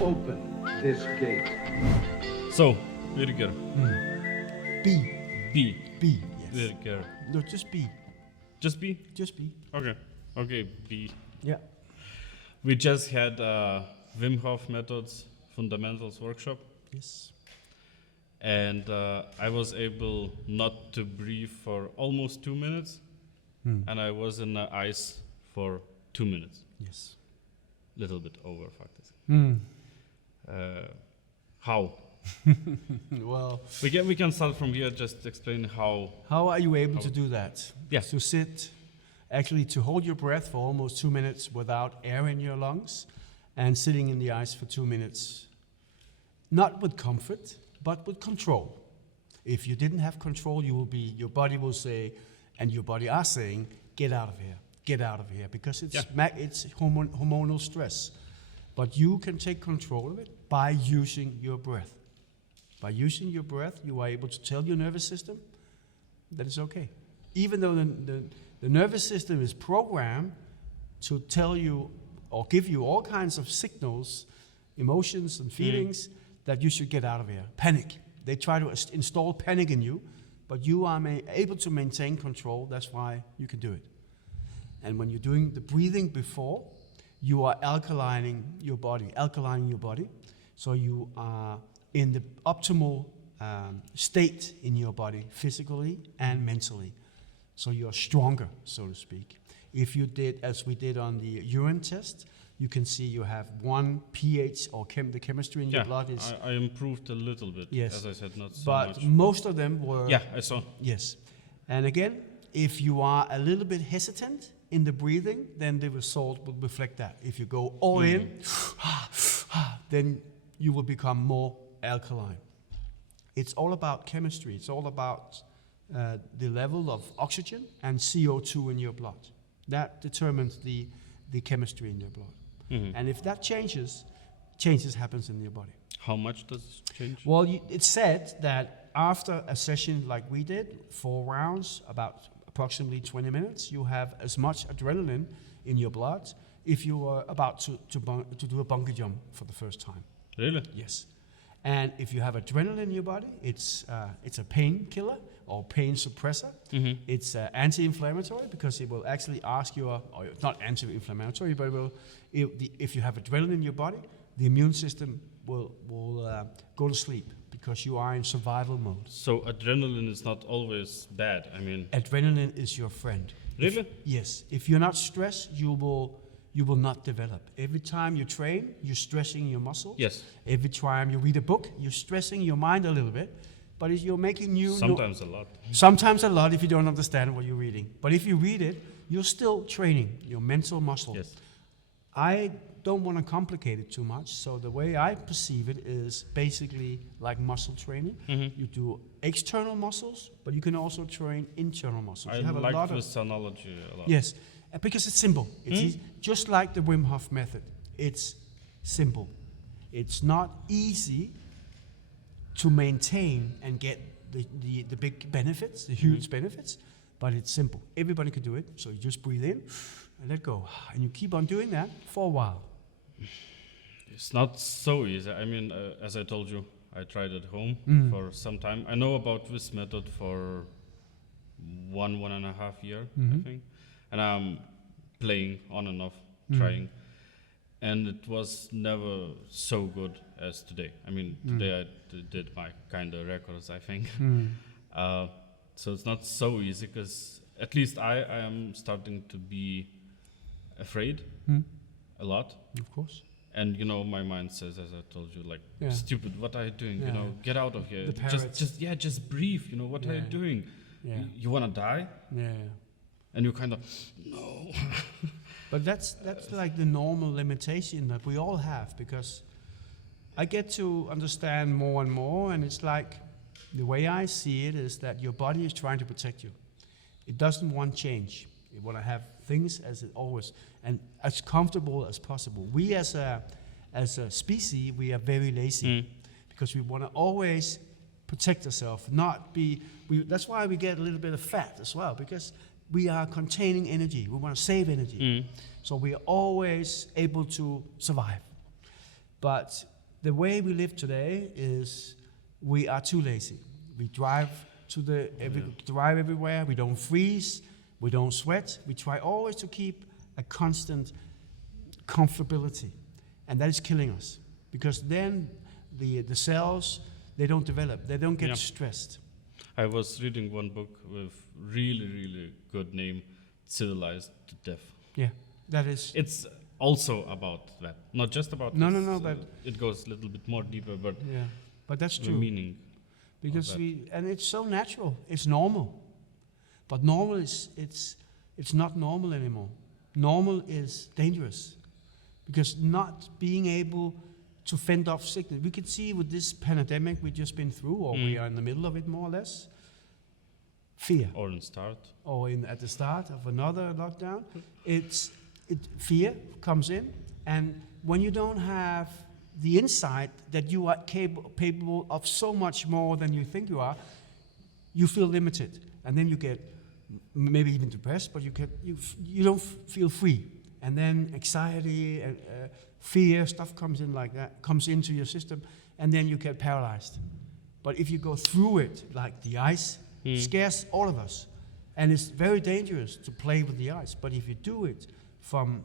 open this gate. So, Birger. B. B. B. Yes. Birger. No, just B. Just B? Just B. Okay. Okay, B. Yeah. We just had Wim Hof Methods Fundamentals workshop. Yes. And I was able not to breathe for almost 2 minutes. And I was in the ice for 2 minutes. Yes. Little bit over, faktiskt. How? Well, We can start from here. Just explain how. how are you able to do that? Yeah. To sit, actually to hold your breath for almost 2 minutes without air in your lungs, and sitting in the ice for 2 minutes, not with comfort, but with control. If you didn't have control, your body will say, and your body are saying, get out of here, get out of here, because it's hormonal stress. But you can take control of it by using your breath. By using your breath, you are able to tell your nervous system that it's okay. Even though the nervous system is programmed to tell you or give you all kinds of signals, emotions and feelings that you should get out of here. Panic. They try to install panic in you, but you are able to maintain control. That's why you can do it. And when you're doing the breathing before, you are alkalining your body. So you are in the optimal state in your body, physically and mentally. So you're stronger, so to speak. If you did, as we did on the urine test, you can see you have 1 pH, or the chemistry in your blood is... I improved a little bit, yes, as I said, not so but much. But most of them were... Yeah, I saw. Yes. And again, if you are a little bit hesitant in the breathing, then the result will reflect that. If you go all in, then you will become more alkaline. It's all about chemistry. It's all about the level of oxygen and CO2 in your blood. That determines the chemistry in your blood. And if that changes happens in your body. How much does it change? Well, it's said that after a session like we did, 4 rounds, about approximately 20 minutes, you have as much adrenaline in your blood if you are about to do a bungee jump for the first time. Really? Yes. And if you have adrenaline in your body, it's a painkiller or pain suppressor. It's anti-inflammatory because it will actually ask you, or not anti-inflammatory, but if you have adrenaline in your body, the immune system will go to sleep because you are in survival mode. So adrenaline is not always bad. I mean, adrenaline is your friend. Really? Yes. If you're not stressed, you will not develop. Every time you train, you're stressing your muscles. Yes. Every time you read a book, you're stressing your mind a little bit. But you're making you... Sometimes a lot. Sometimes a lot if you don't understand what you're reading. But if you read it, you're still training your mental muscle. Yes. I don't want to complicate it too much. So the way I perceive it is basically like muscle training. You do external muscles, but you can also train internal muscles. I you have like a lot this analogy a lot. Yes, because it's simple. It's easy. Just like the Wim Hof method. It's simple. It's not easy to maintain and get the big benefits, the huge benefits, but it's simple. Everybody can do it. So you just breathe in and let go. And you keep on doing that for a while. It's not so easy. I mean, as I told you, I tried at home for some time. I know about this method for 1.5 years, I think. And I'm playing on and off, trying. And it was never so good as today. I mean, today I did my kind of records, I think. So it's not so easy because at least I am starting to be afraid a lot. Of course. And you know, my mind says, as I told you, like, stupid, what are you doing? Yeah. You know, get out of here. The parrots. Just breathe. You know, what are you doing? Yeah. You want to die? Yeah. And you kind of, no. But that's like the normal limitation that we all have, because I get to understand more and more, and it's like the way I see it is that your body is trying to protect you. It doesn't want change. It want to have things as it always and as comfortable as possible. We as a species, we are very lazy because we want to always protect ourselves, not be. That's why we get a little bit of fat as well, because we are containing energy. We want to save energy. So we are always able to survive. But the way we live today is we are too lazy. We drive drive everywhere. We don't freeze. We don't sweat. We try always to keep a constant comfortability, and that is killing us, because then the cells, they don't develop. They don't get stressed. I was reading one book with really good name, Civilized to Death. Yeah, that is. It's also about that, not just about. No, but it goes a little bit more deeper, but yeah, but that's the true. meaning. Because and it's so natural. It's normal, but normal is it's not normal anymore. Normal is dangerous, because not being able to fend off sickness. We can see with this pandemic we've just been through, or we are in the middle of it more or less. Fear. Or in start. Or at the start of another lockdown, fear comes in, and when you don't have the insight that you are capable of so much more than you think you are, you feel limited, and then you get maybe even depressed, but you don't feel free, and then anxiety and fear stuff comes in like that, comes into your system, and then you get paralyzed. But if you go through it like the ice, scares all of us, and it's very dangerous to play with the ice. But if you do it from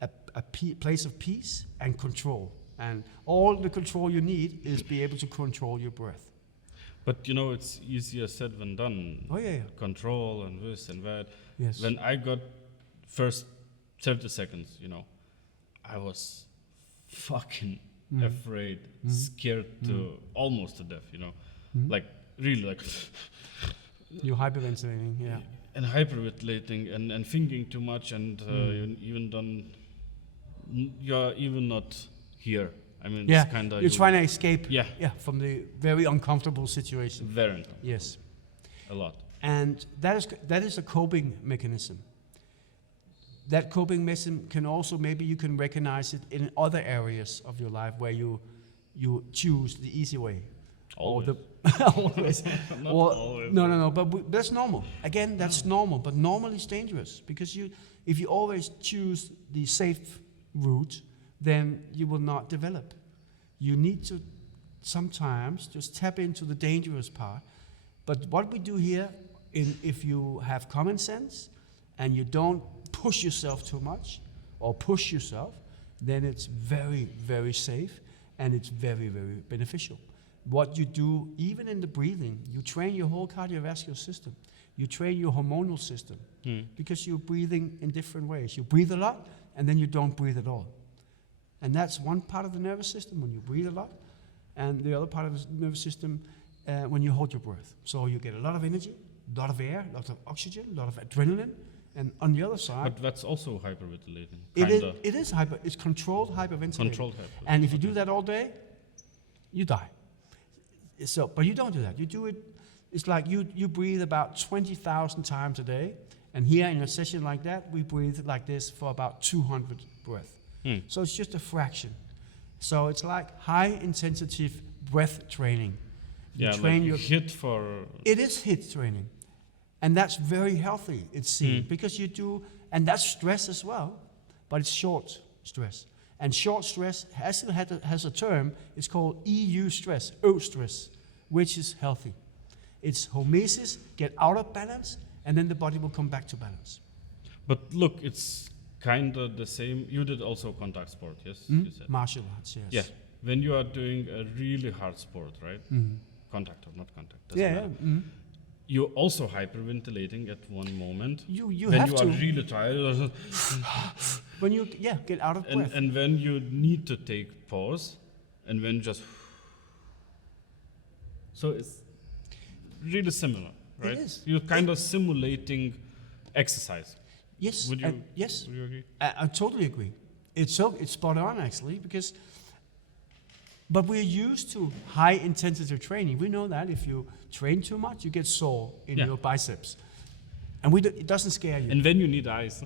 a place of peace and control, and all the control you need is be able to control your breath. But you know, it's easier said than done. Oh yeah. Control and this and that. Yes. When I got first 30 seconds, you know, I was fucking afraid, scared to almost to death, you know. Like really like You're hyperventilating, yeah. And hyperventilating and thinking too much, and you're even not here. I mean, it's kind of... You're trying to escape from the very uncomfortable situation. Very uncomfortable. Yes. A lot. And that is a coping mechanism. That coping mechanism can also, maybe you can recognize it in other areas of your life where you choose the easy way. Always. Always. Not always. No, but that's normal. Again, that's normal, but normal is dangerous, because if you always choose the safe route, then you will not develop. You need to sometimes just tap into the dangerous part. But what we do here, if you have common sense and you don't push yourself too much or push yourself, then it's very, very safe, and it's very, very beneficial. What you do, even in the breathing, you train your whole cardiovascular system. You train your hormonal system, because you're breathing in different ways. You breathe a lot, and then you don't breathe at all. And that's one part of the nervous system, when you breathe a lot, and the other part of the nervous system, when you hold your breath. So you get a lot of energy, a lot of air, a lot of oxygen, a lot of adrenaline, and on the other side... But that's also hyperventilating. It is it's controlled hyperventilating. Controlled hyperventilating. And if you do that all day, you die. So, but you don't do that. You do it, it's like you breathe about 20,000 times a day, and here in a session like that, we breathe like this for about 200 breaths. So it's just a fraction. So it's like high intensity breath training. You train like HIIT for... It is HIIT training. And that's very healthy, it's seen, because you do, and that's stress as well, but it's short stress. And short stress has a term, it's called EU stress, stress, which is healthy. It's homeostasis, get out of balance, and then the body will come back to balance. But look, it's kind of the same. You did also contact sport, yes? You said. Martial arts, yes. Yeah. When you are doing a really hard sport, right? Contact or not contact, doesn't matter. You're also hyperventilating at one moment. You when have you to. Are really tired. When you get out of breath. And when you need to take pause, and when just... So it's really similar, right? It is. You're kind of simulating exercise. Yes. Would you? Yes. Would you agree? I totally agree. It's spot on, actually, because... But we're used to high intensity training. We know that if you train too much, you get sore in your biceps. And it doesn't scare you. And then you need ice.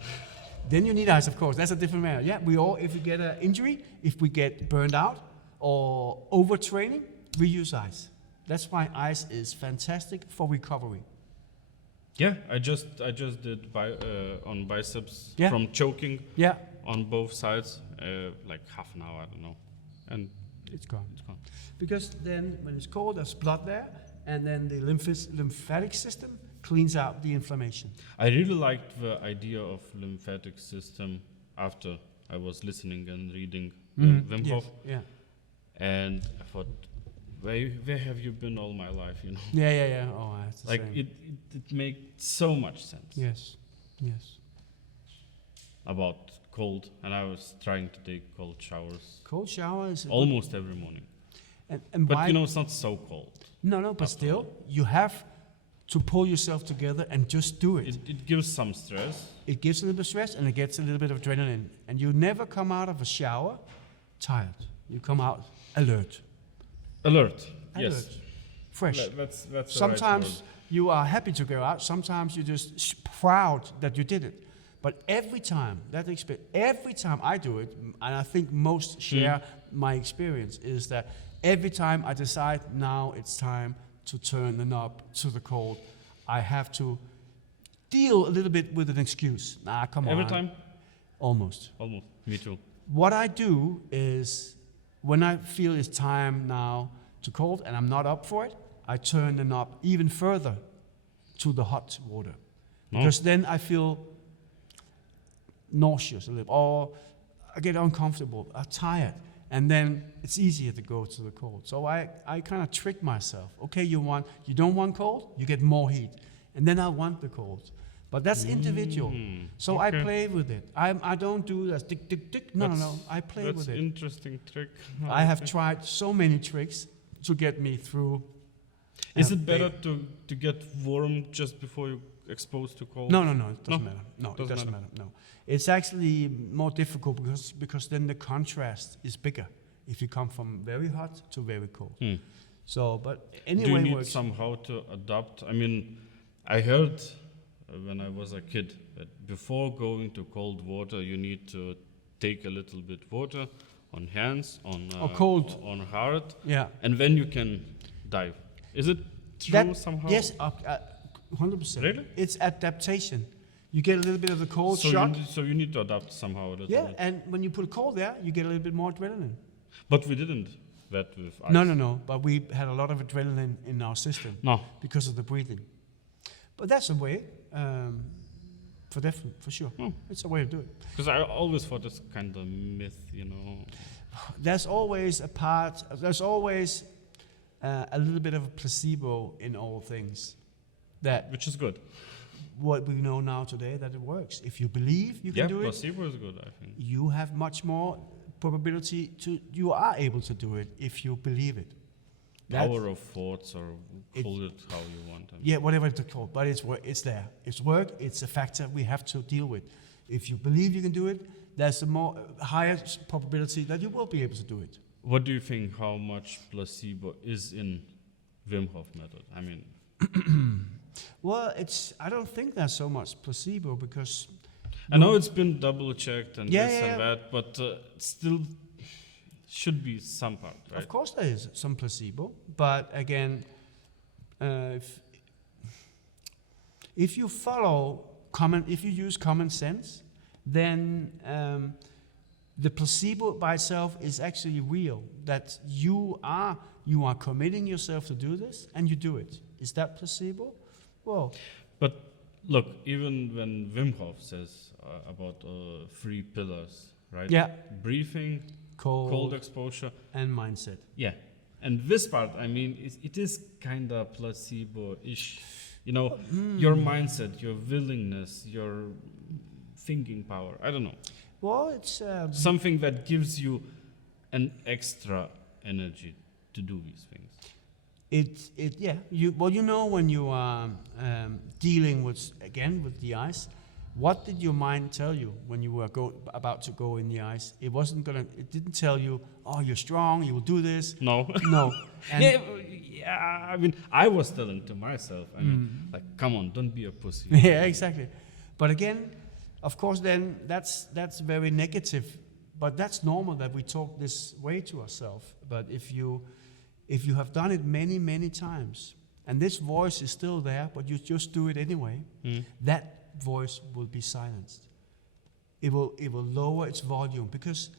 Then you need ice, of course. That's a different matter. Yeah, if we get an injury, if we get burned out or overtraining, we use ice. That's why ice is fantastic for recovery. Yeah, I just did on biceps from choking on both sides, like half an hour, I don't know. and It's gone. it's gone. Because then when it's cold, there's blood there, and then the lymphatic system cleans out the inflammation. I really liked the idea of lymphatic system after I was listening and reading Wim Yes, Hof, yeah. and I thought, where have you been all my life? You know, Yeah. Oh, that's the like same. it made so much sense Yes. about cold, and I was trying to take cold showers Cold shower is almost every morning. and But why? you know, it's not so cold. No, but after still, all. you have to pull yourself together and just do it. It gives some stress. It gives a little bit of stress and it gets a little bit of adrenaline. And you never come out of a shower tired. You come out alert. Alert. Yes. Alert. Fresh. That's the right Sometimes word. you are happy to go out. Sometimes you're just proud that you did it. But every time, every time I do it, and I think most share my experience, is that every time I decide now it's time to turn the knob to the cold, I have to deal a little bit with an excuse. Nah, come on. Every time? Almost. Almost. Me too. What I do is, when I feel it's time now to cold and I'm not up for it, I turn the knob even further to the hot water. No. Because then I feel nauseous a little, or I get uncomfortable, I'm tired, and then it's easier to go to the cold. So I kind of trick myself. Okay, you don't want cold, you get more heat, and then I want the cold. But that's individual. So I okay. play with it. I don't do that tick, tick, tick. No. I play with That's it. interesting trick. I have tried so many tricks to get me through. Is it better to get warm just before you exposed to cold? No, it doesn't matter. No, it Doesn't doesn't matter. matter. No, it's actually more difficult because then the contrast is bigger if you come from very hot to very cold. So, but anyway, Do you need works. somehow to adapt? I mean, I heard when I was a kid that before going to cold water, you need to take a little bit water on hands, on Or cold. on heart, Yeah. and then you can dive. Is it true somehow? Yes, 100%. Really? It's adaptation. You get a little bit of the cold So shock. so you need to adapt somehow a little Yeah, bit. and when you put cold there, you get a little bit more adrenaline. But we didn't that with ice. No. But we had a lot of adrenaline in our system No. because of the breathing. But that's a way, for sure. Oh. It's a way of doing it. Because I always thought it's kind of myth, you know. There's always a little bit of a placebo in all things. That Which is good. what we know now today, that it works. If you believe you can do it, placebo is good, I think. you have much more probability you are able to do it if you believe it. Power of thoughts, or call it how you want. I mean. Yeah, whatever it's called, but it's there. It's work. It's a factor we have to deal with. If you believe you can do it, there's a more higher probability that you will be able to do it. What do you think? How much placebo is in Wim Hof method? I mean, Well, I don't think there's so much placebo because I know it's been double checked and Yeah, this yeah, and that, but still should be some part, right? of course there is some placebo. But again, if you use common sense, then the placebo by itself is actually real. That you are committing yourself to do this, and you do it. Is that placebo? Well, But look, even when Wim Hof says about 3 pillars, right? yeah, Breathing, cold exposure, and mindset. yeah. And this part, I mean, it is kind of placebo-ish. You know, your mindset, your willingness, your thinking power. I don't know. Well, it's Something that gives you an extra energy to do these things. when you are dealing with the ice, what did your mind tell you when you were about to go in the ice? It didn't tell you, oh, you're strong, you will do this. No. No. And Yeah, I mean, I was telling to myself, I mean, like, come on, don't be a pussy. yeah, exactly. But again, of course, then that's very negative. But that's normal that we talk this way to ourselves. But if you have done it many, many times, and this voice is still there, but you just do it anyway, that voice will be silenced. It will lower its volume because,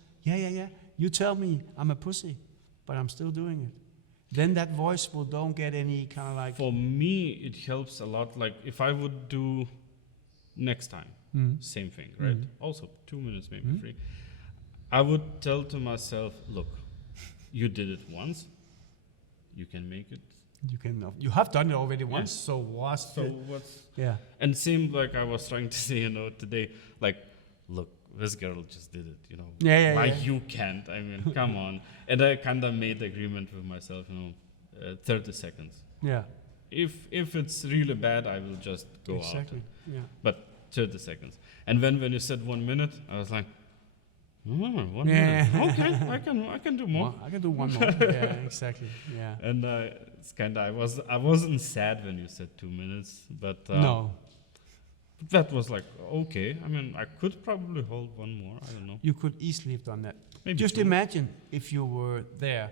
you tell me I'm a pussy, but I'm still doing it. Then that voice will don't get any kind of like... For me, it helps a lot. Like if I would do next time, same thing, right? Also 2 minutes, maybe 3. I would tell to myself, look, you did it once, you can make it. You have done it already once, so what's... Yeah. And same like I was trying to say, today, like, look, this girl just did it, Why you can't? I mean, come on. And I kind of made the agreement with myself, 30 seconds. Yeah. If it's really bad, I will just go out. Exactly. Yeah. But 30 seconds. And when you said 1 minute, I was like, 1 minute. Okay, I can do more. I can do one more. Yeah, exactly. Yeah. And it's kind of I wasn't sad when you said 2 minutes, but no. That was like okay. I mean, I could probably hold one more. I don't know. You could easily have done that. Maybe Just 2. imagine if you were there,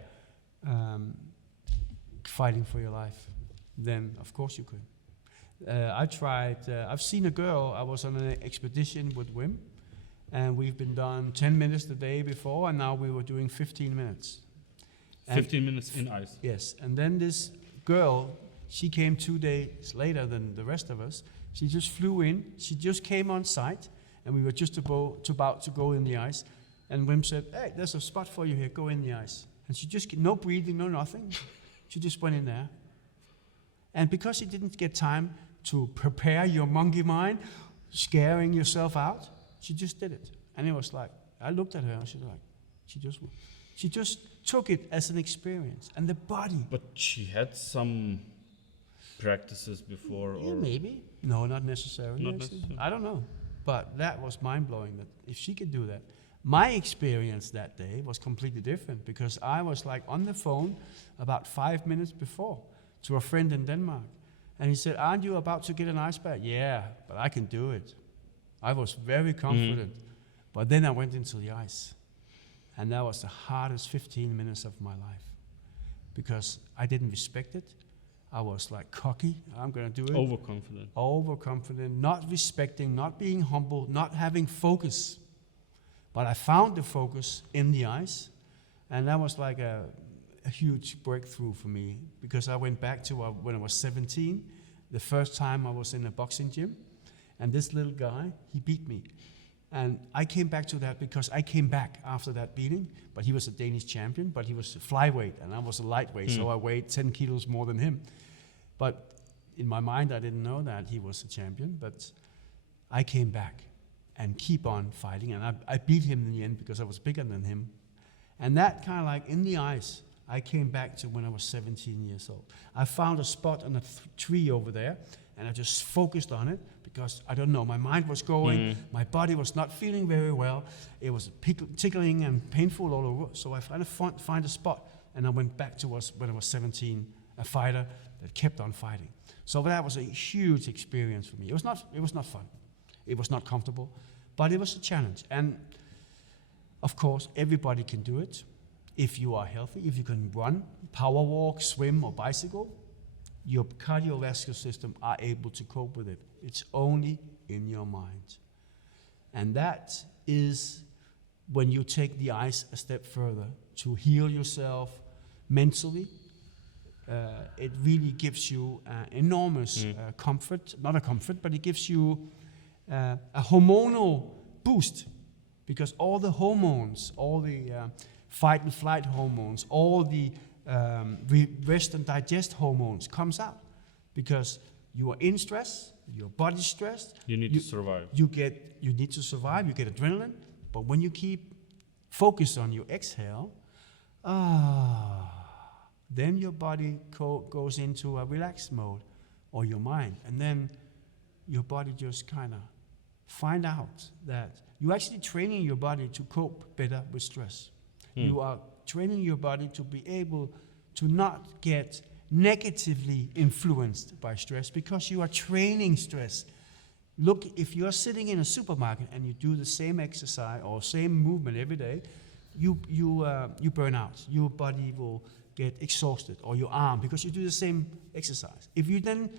fighting for your life. Then of course you could. I tried. I've seen a girl. I was on an expedition with Wim. And we've been done 10 minutes the day before, and now we were doing 15 minutes. 15 minutes in ice. Yes, and then this girl, she came 2 days later than the rest of us. She just flew in, she just came on site, and we were just about to go in the ice. And Wim said, hey, there's a spot for you here, go in the ice. And she just, no breathing, no nothing. She just went in there. And because she didn't get time to prepare your monkey mind, scaring yourself out, she just did it. And it was like, I looked at her and she just took it as an experience. And the body. But she had some practices before? Yeah, or maybe. No, not necessarily. Not necessarily. I don't know. But that was mind-blowing that if she could do that. My experience that day was completely different because I was like on the phone about 5 minutes before to a friend in Denmark. And he said, aren't you about to get an ice bath? Yeah, but I can do it. I was very confident, but then I went into the ice, and that was the hardest 15 minutes of my life, because I didn't respect it. I was like cocky, I'm gonna do it. Overconfident, not respecting, not being humble, not having focus. But I found the focus in the ice, and that was like a huge breakthrough for me, because I went back to when I was 17, the first time I was in a boxing gym. And this little guy, he beat me. And I came back to that because I came back after that beating, but he was a Danish champion, but he was a flyweight, and I was a lightweight, so I weighed 10 kilos more than him. But in my mind, I didn't know that he was a champion, but I came back and keep on fighting, and I beat him in the end because I was bigger than him. And that kind of like in the ice, I came back to when I was 17 years old. I found a spot on a tree over there, and I just focused on it because, I don't know, my mind was going, my body was not feeling very well. It was tickling and painful all over. So I find a spot, and I went back to when I was 17, a fighter that kept on fighting. So that was a huge experience for me. It was not fun. It was not comfortable, but it was a challenge. And of course, everybody can do it. If you are healthy, if you can run, power walk, swim, or bicycle, your cardiovascular system are able to cope with it. It's only in your mind. And that is when you take the ice a step further to heal yourself mentally. It really gives you enormous comfort, not a comfort, but it gives you a hormonal boost, because all the hormones, all the fight and flight hormones, all the rest and digest hormones comes out, because you are in stress, your body's stressed. You need to survive. You need to survive, you get adrenaline, but when you keep focus on your exhale, then your body goes into a relaxed mode, or your mind, and then your body just kind of find out that you're actually training your body to cope better with stress. You are training your body to be able to not get negatively influenced by stress, because you are training stress. Look, if you are sitting in a supermarket and you do the same exercise or same movement every day, you burn out. Your body will get exhausted, or your arm, because you do the same exercise. If you then,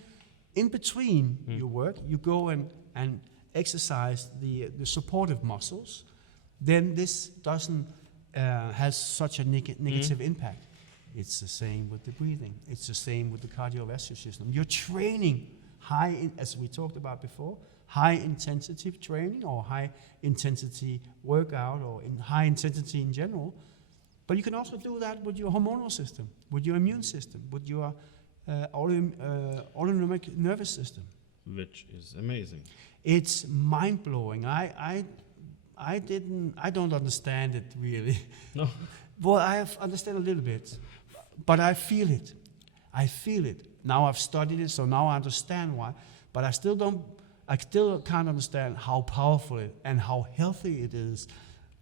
in between your work, you go and exercise the supportive muscles, then this doesn't has such a negative impact. It's the same with the breathing. It's the same with the cardiovascular system. You're training as we talked about before, high intensity training or high intensity workout or in high intensity in general. But you can also do that with your hormonal system, with your immune system, with your autonomic nervous system. Which is amazing. It's mind-blowing. I don't understand it really. No. Well, I understand a little bit, but I feel it. Now I've studied it, so now I understand why. But I still can't understand how powerful it and how healthy it is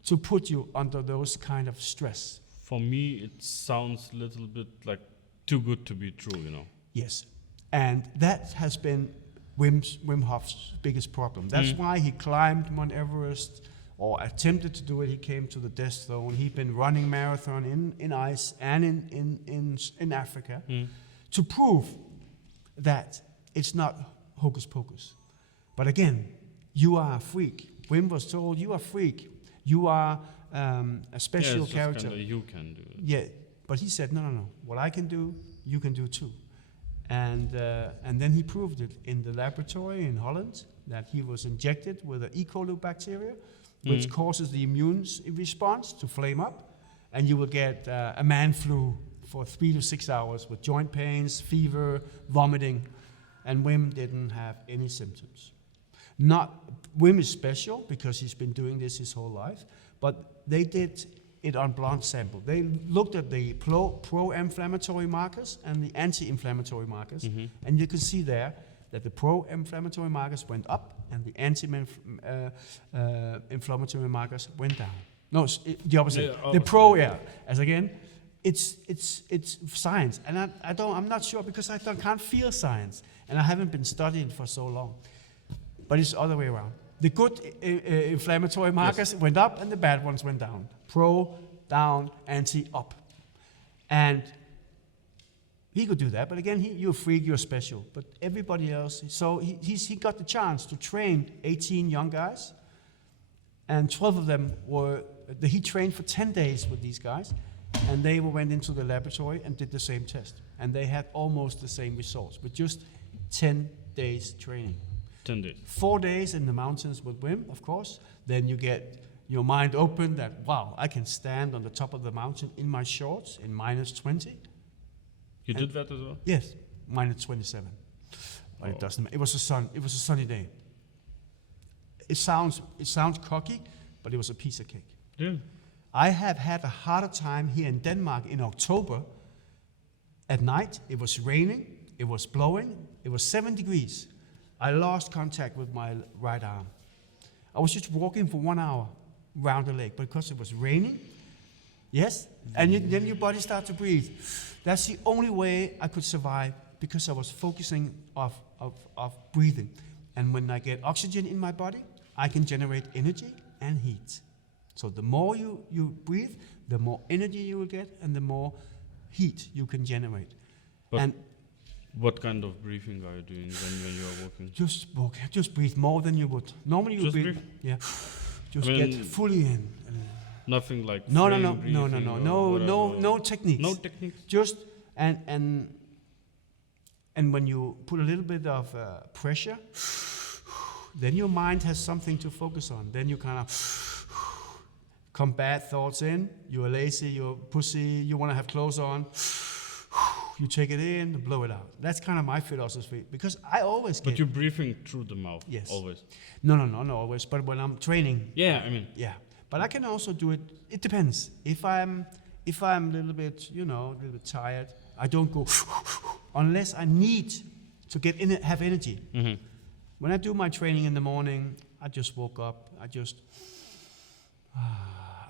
to put you under those kind of stress. For me, it sounds a little bit like too good to be true, you know. Yes, and that has been Wim Hof's biggest problem. That's why he climbed Mount Everest, or attempted to do it. He came to the death zone. He'd been running marathon in ice and in Africa to prove that it's not hocus pocus. But again, you are a freak. Wim was told, you are a freak. You are a special character. You can do it. Yeah, but he said, no. What I can do, you can do too. And then he proved it in the laboratory in Holland, that he was injected with an E. coli bacteria, which causes the immune response to flame up, and you will get a man flu for 3 to 6 hours with joint pains, fever, vomiting, and Wim didn't have any symptoms. Wim is special because he's been doing this his whole life, but they did it on blood sample. They looked at the pro-inflammatory markers and the anti-inflammatory markers, and you can see there that the pro-inflammatory markers went up and the anti-inflammatory markers went down. No, the opposite. As again, it's science, and I'm not sure because I can't feel science, and I haven't been studying for so long. But it's the other way around. The good inflammatory markers went up and the bad ones went down. Pro, down, anti, up. And he could do that, but again, you're a freak, you're special. But everybody else, so he got the chance to train 18 young guys, and 12 of them he trained for 10 days with these guys, and they went into the laboratory and did the same test. And they had almost the same results with just 10 days training. 10 days. 4 days in the mountains with Wim, of course. Then you get your mind open that, wow, I can stand on the top of the mountain in my shorts in minus 20. You did that as well? Yes, minus 27. But it doesn't. It was a sunny day. It sounds cocky, but it was a piece of cake. Yeah. I have had a harder time here in Denmark in October. At night, it was raining, it was blowing, it was 7 degrees. I lost contact with my right arm. I was just walking for 1 hour around the lake because it was raining. Yes, and then your body starts to breathe. That's the only way I could survive because I was focusing of breathing. And when I get oxygen in my body, I can generate energy and heat. So the more you breathe, the more energy you will get and the more heat you can generate. But what kind of breathing are you doing when you are walking? Just breathe more than you would. Normally you breathe. Yeah. Get fully in. Nothing like no techniques. No techniques. Just and when you put a little bit of pressure, then your mind has something to focus on. Then you kind of come bad thoughts in. You're lazy. You're pussy. You want to have clothes on. You take it in, blow it out. That's kind of my philosophy because I always get. But you're breathing through the mouth. Yes. Always. No, always. But when I'm training. Yeah, I mean. Yeah, but I can also do it. It depends. If I'm a little bit, a little bit tired, I don't go unless I need to have energy. Mm-hmm. When I do my training in the morning, I just woke up. I do it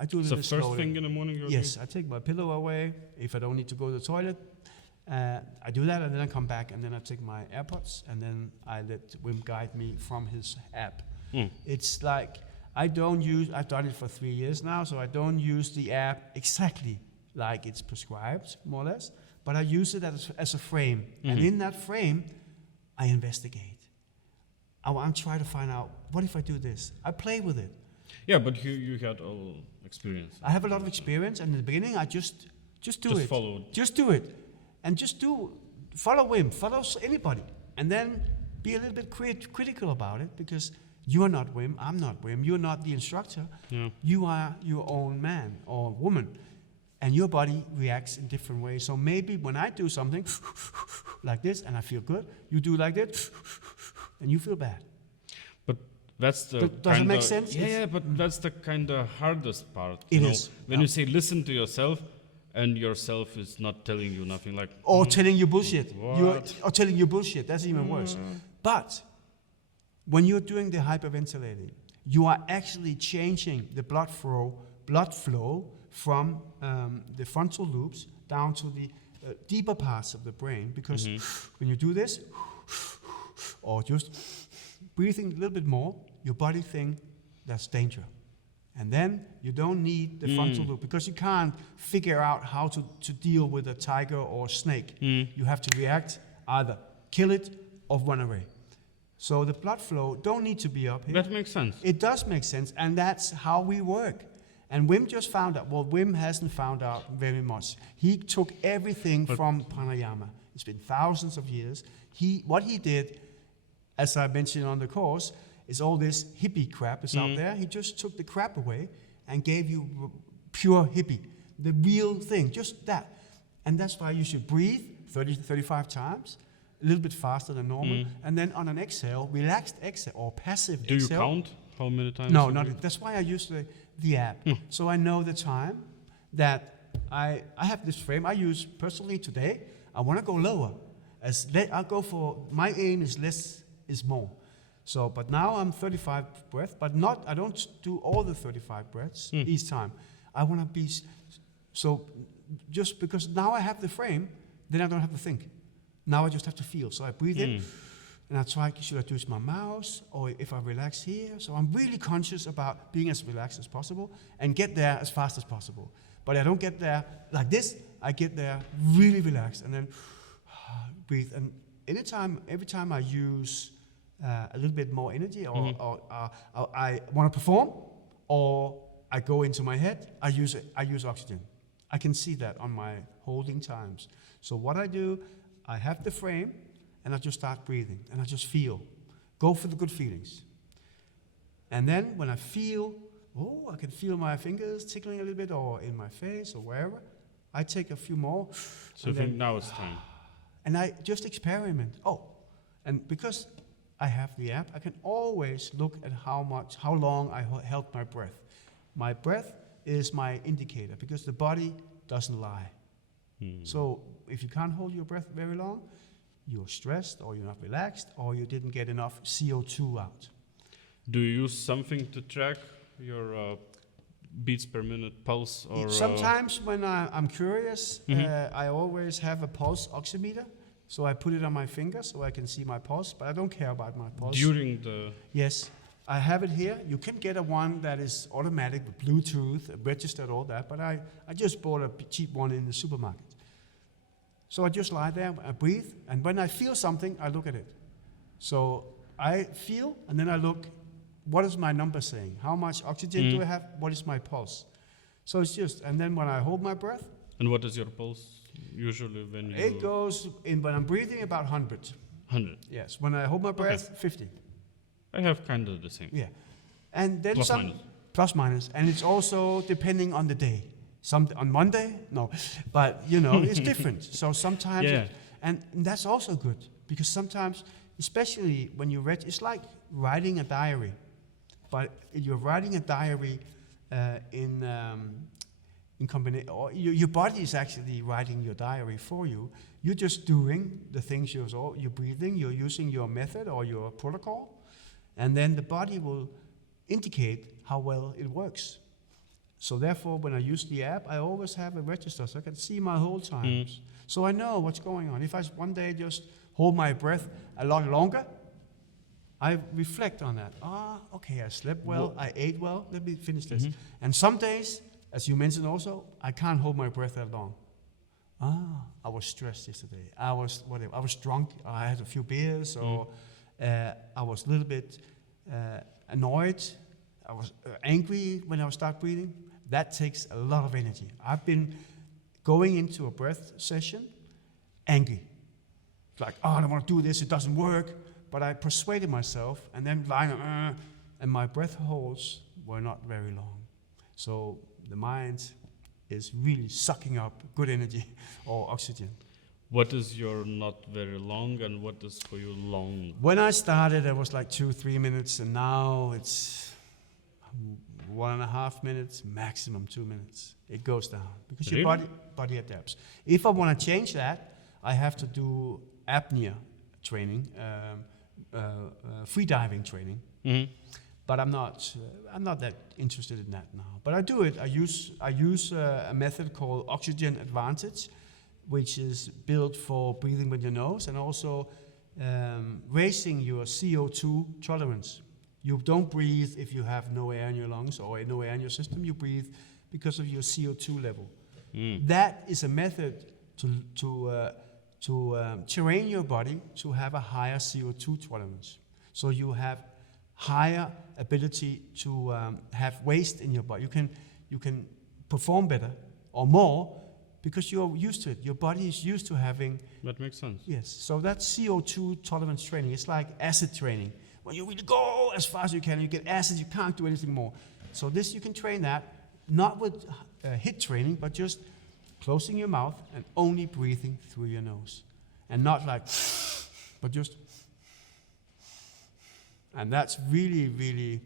a little first slowly. Thing in the morning. Yes, I take my pillow away if I don't need to go to the toilet. I do that and then I come back and then I take my AirPods and then I let Wim guide me from his app. It's like I've done it for 3 years now, so I don't use the app exactly like it's prescribed, more or less, but I use it as a frame. Mm-hmm. And in that frame, I investigate. I try to find out, what if I do this? I play with it. Yeah, but you had all experience. I have a lot of experience, and in the beginning, I just do it. Follow it. Just do it, and follow Wim, follow anybody, and then be a little bit critical about it, because you are not Wim, I'm not Wim, you're not the instructor. Yeah. You are your own man or woman, and your body reacts in different ways. So maybe when I do something like this and I feel good, you do like this and you feel bad. But that's the Does it make sense? Yeah, but that's the kind of hardest part. It you is. know? When you say listen to yourself, and yourself is not telling you nothing, like or telling you bullshit. What? Or telling you bullshit. That's even worse. But when you're doing the hyperventilating, you are actually changing the blood flow from the frontal lobes down to the deeper parts of the brain. Because when you do this, or just breathing a little bit more, your body thinks that's danger. And then you don't need the frontal lobe, because you can't figure out how to deal with a tiger or a snake. You have to react, either kill it or run away. So the blood flow don't need to be up here. That makes sense. It does make sense, and that's how we work. And Wim just found out. Well, Wim hasn't found out very much. He took everything from pranayama. It's been thousands of years. What he did, as I mentioned on the course, is all this hippie crap is out there. He just took the crap away and gave you pure hippie, the real thing, just that. And that's why you should breathe 30 to 35 times, a little bit faster than normal, and then on an exhale, relaxed exhale or passive exhale. Do you count how many times? No, not. That's why I use the app. So I know the time that I have this frame I use personally today. I want to go lower. I'll go for, my aim is less is more. So, but now I'm 35 breaths, but I don't do all the 35 breaths each time. I want to be, so just because now I have the frame, then I don't have to think. Now I just have to feel. So I breathe in, and I try, should I use my mouth, or if I relax here? So I'm really conscious about being as relaxed as possible, and get there as fast as possible. But I don't get there like this, I get there really relaxed, and then breathe. And every time I use a little bit more energy, or I want to perform, or I go into my head, I use oxygen. I can see that on my holding times. So what I do, I have the frame, and I just start breathing, and I just feel. Go for the good feelings. And then when I feel, I can feel my fingers tickling a little bit, or in my face, or wherever, I take a few more. So I think now it's time. And I just experiment. And because I have the app, I can always look at how long I held my breath. My breath is my indicator, because the body doesn't lie. So if you can't hold your breath very long, you're stressed, or you're not relaxed, or you didn't get enough CO2 out. Do you use something to track your beats per minute, pulse, or? Sometimes when I'm curious, I always have a pulse oximeter. So I put it on my finger so I can see my pulse, but I don't care about my pulse. During the... Yes, I have it here. You can get a one that is automatic with Bluetooth, registered, all that, but I just bought a cheap one in the supermarket. So I just lie there, I breathe, and when I feel something, I look at it. So I feel, and then I look, what is my number saying? How much oxygen do I have? What is my pulse? So it's just, and then when I hold my breath. And what is your pulse usually when you... It goes, when I'm breathing, about 100. 100? Yes, when I hold my breath, 50. I have kind of the same. Yeah. And then plus minus. Plus minus. And it's also depending on the day. On Monday, no. But, it's different. So sometimes, and that's also good. Because sometimes, especially when you read, it's like writing a diary. But you're writing a diary in combination, or your body is actually writing your diary for you. You're just doing the things you're breathing, you're using your method or your protocol, and then the body will indicate how well it works. So therefore, when I use the app, I always have a register so I can see my hold times. So I know what's going on. If I one day just hold my breath a lot longer, I reflect on that. Okay, I slept well, I ate well, let me finish this. And some days, as you mentioned also, I can't hold my breath that long. I was stressed yesterday. I was drunk. I had a few beers, or I was a little bit annoyed I was angry when I start breathing. That takes a lot of energy. I've been going into a breath session angry. It's like, oh, I don't want to do this, it doesn't work. But I persuaded myself, and then lying, and my breath holds were not very long. So the mind is really sucking up good energy or oxygen. What is your not very long, and what is for you long? When I started, it was like 2-3 minutes, and now it's 1.5 minutes, maximum 2 minutes. It goes down because your body adapts. If I want to change that, I have to do apnea training, free diving training. Mm-hmm. But I'm not that interested in that now. But I do it. I use a method called Oxygen Advantage, which is built for breathing with your nose and also raising your CO2 tolerance. You don't breathe if you have no air in your lungs or no air in your system. You breathe because of your CO2 level. That is a method to train your body to have a higher CO2 tolerance. So you have higher ability to have waste in your body. You can perform better or more because you're used to it. Your body is used to having... That makes sense. Yes, so that's CO2 tolerance training. It's like acid training. When you really go as fast as you can, you get acid, you can't do anything more. So this, you can train that, not with HIIT training, but just closing your mouth and only breathing through your nose. And not like, but just... And that's really, really,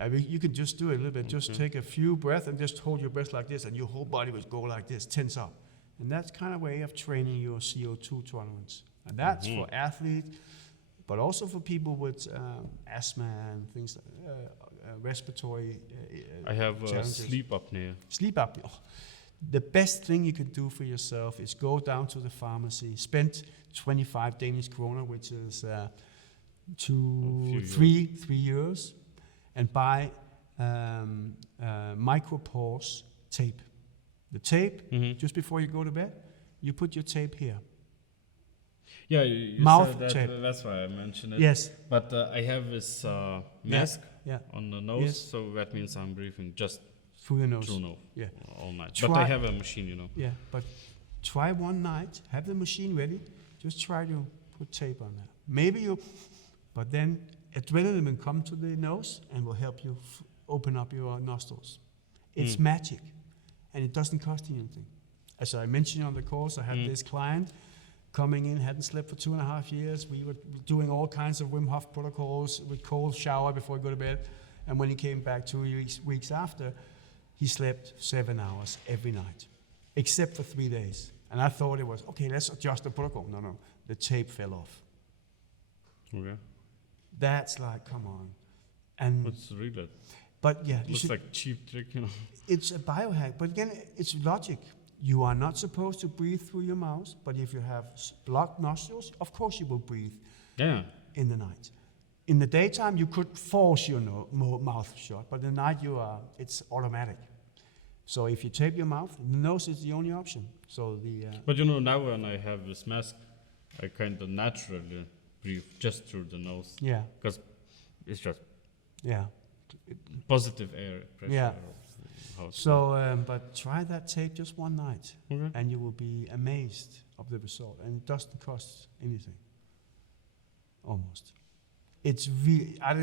I mean, you can just do it a little bit. Just take a few breaths and just hold your breath like this, and your whole body will go like this, tense up. And that's kind of way of training your CO2 tolerance. And that's for athletes, but also for people with asthma and things, respiratory I have challenges. sleep apnea. Sleep apnea. Oh, the best thing you can do for yourself is go down to the pharmacy, spend 25 Danish kroner, which is 3 euros, and buy micropause tape. The tape, just before you go to bed, you put your tape here. Yeah, you Mouth said that, tape. That's why I mentioned it. Yes. But I have this mask on the nose, Yes. so that means I'm breathing just Through your nose. through nose Yeah. all night. But I have a machine, Yeah, but try one night, have the machine ready, just try to put tape on that. Maybe but then adrenaline will come to the nose and will help you open up your nostrils. It's magic, and it doesn't cost you anything. As I mentioned on the course, I had this client coming in, hadn't slept for 2.5 years. We were doing all kinds of Wim Hof protocols with cold shower before he go to bed. And when he came back 2 weeks after, he slept 7 hours every night, except for 3 days. And I thought it was, okay, let's adjust the protocol. No, the tape fell off. Okay. That's like, come on. And What's real? but yeah, Looks like cheap trick, you know. it's a biohack. But again, it's logic. You are not supposed to breathe through your mouth, but if you have blocked nostrils, of course you will breathe in the night. In the daytime, you could force your mouth shut, but in the night it's automatic. So if you tape your mouth, the nose is the only option. So But you know, now when I have this mask, I kind of naturally breathe just through the nose. Yeah. Because it's just Yeah. positive air pressure. Yeah. How it's So, but try that tape just one night, Okay. and you will be amazed of the result. And it doesn't cost anything. Almost. It's really. I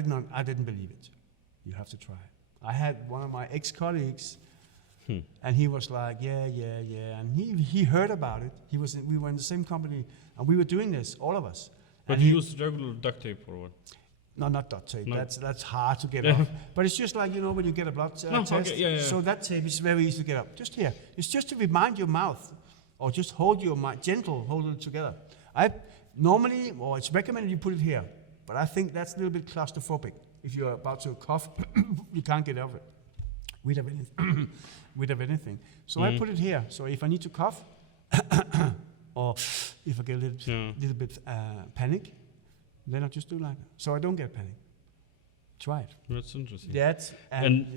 didn't believe it. You have to try it. I had one of my ex-colleagues, and he was like, yeah, and he heard about it. We were in the same company, and we were doing this, all of us. But And you use regular duct tape or what? No, not duct tape. No. That's hard to get off. But it's just like, when you get a blood test. Okay, yeah. So that tape is very easy to get up. Just here. It's just to remind your mouth, or just hold your mouth, hold it together. It's recommended you put it here, but I think that's a little bit claustrophobic. If you're about to cough, you can't get out of it with anything. So I put it here. So if I need to cough, or if I get a little bit panic, then I just do like that. So I don't get panic. Try it. That's interesting. And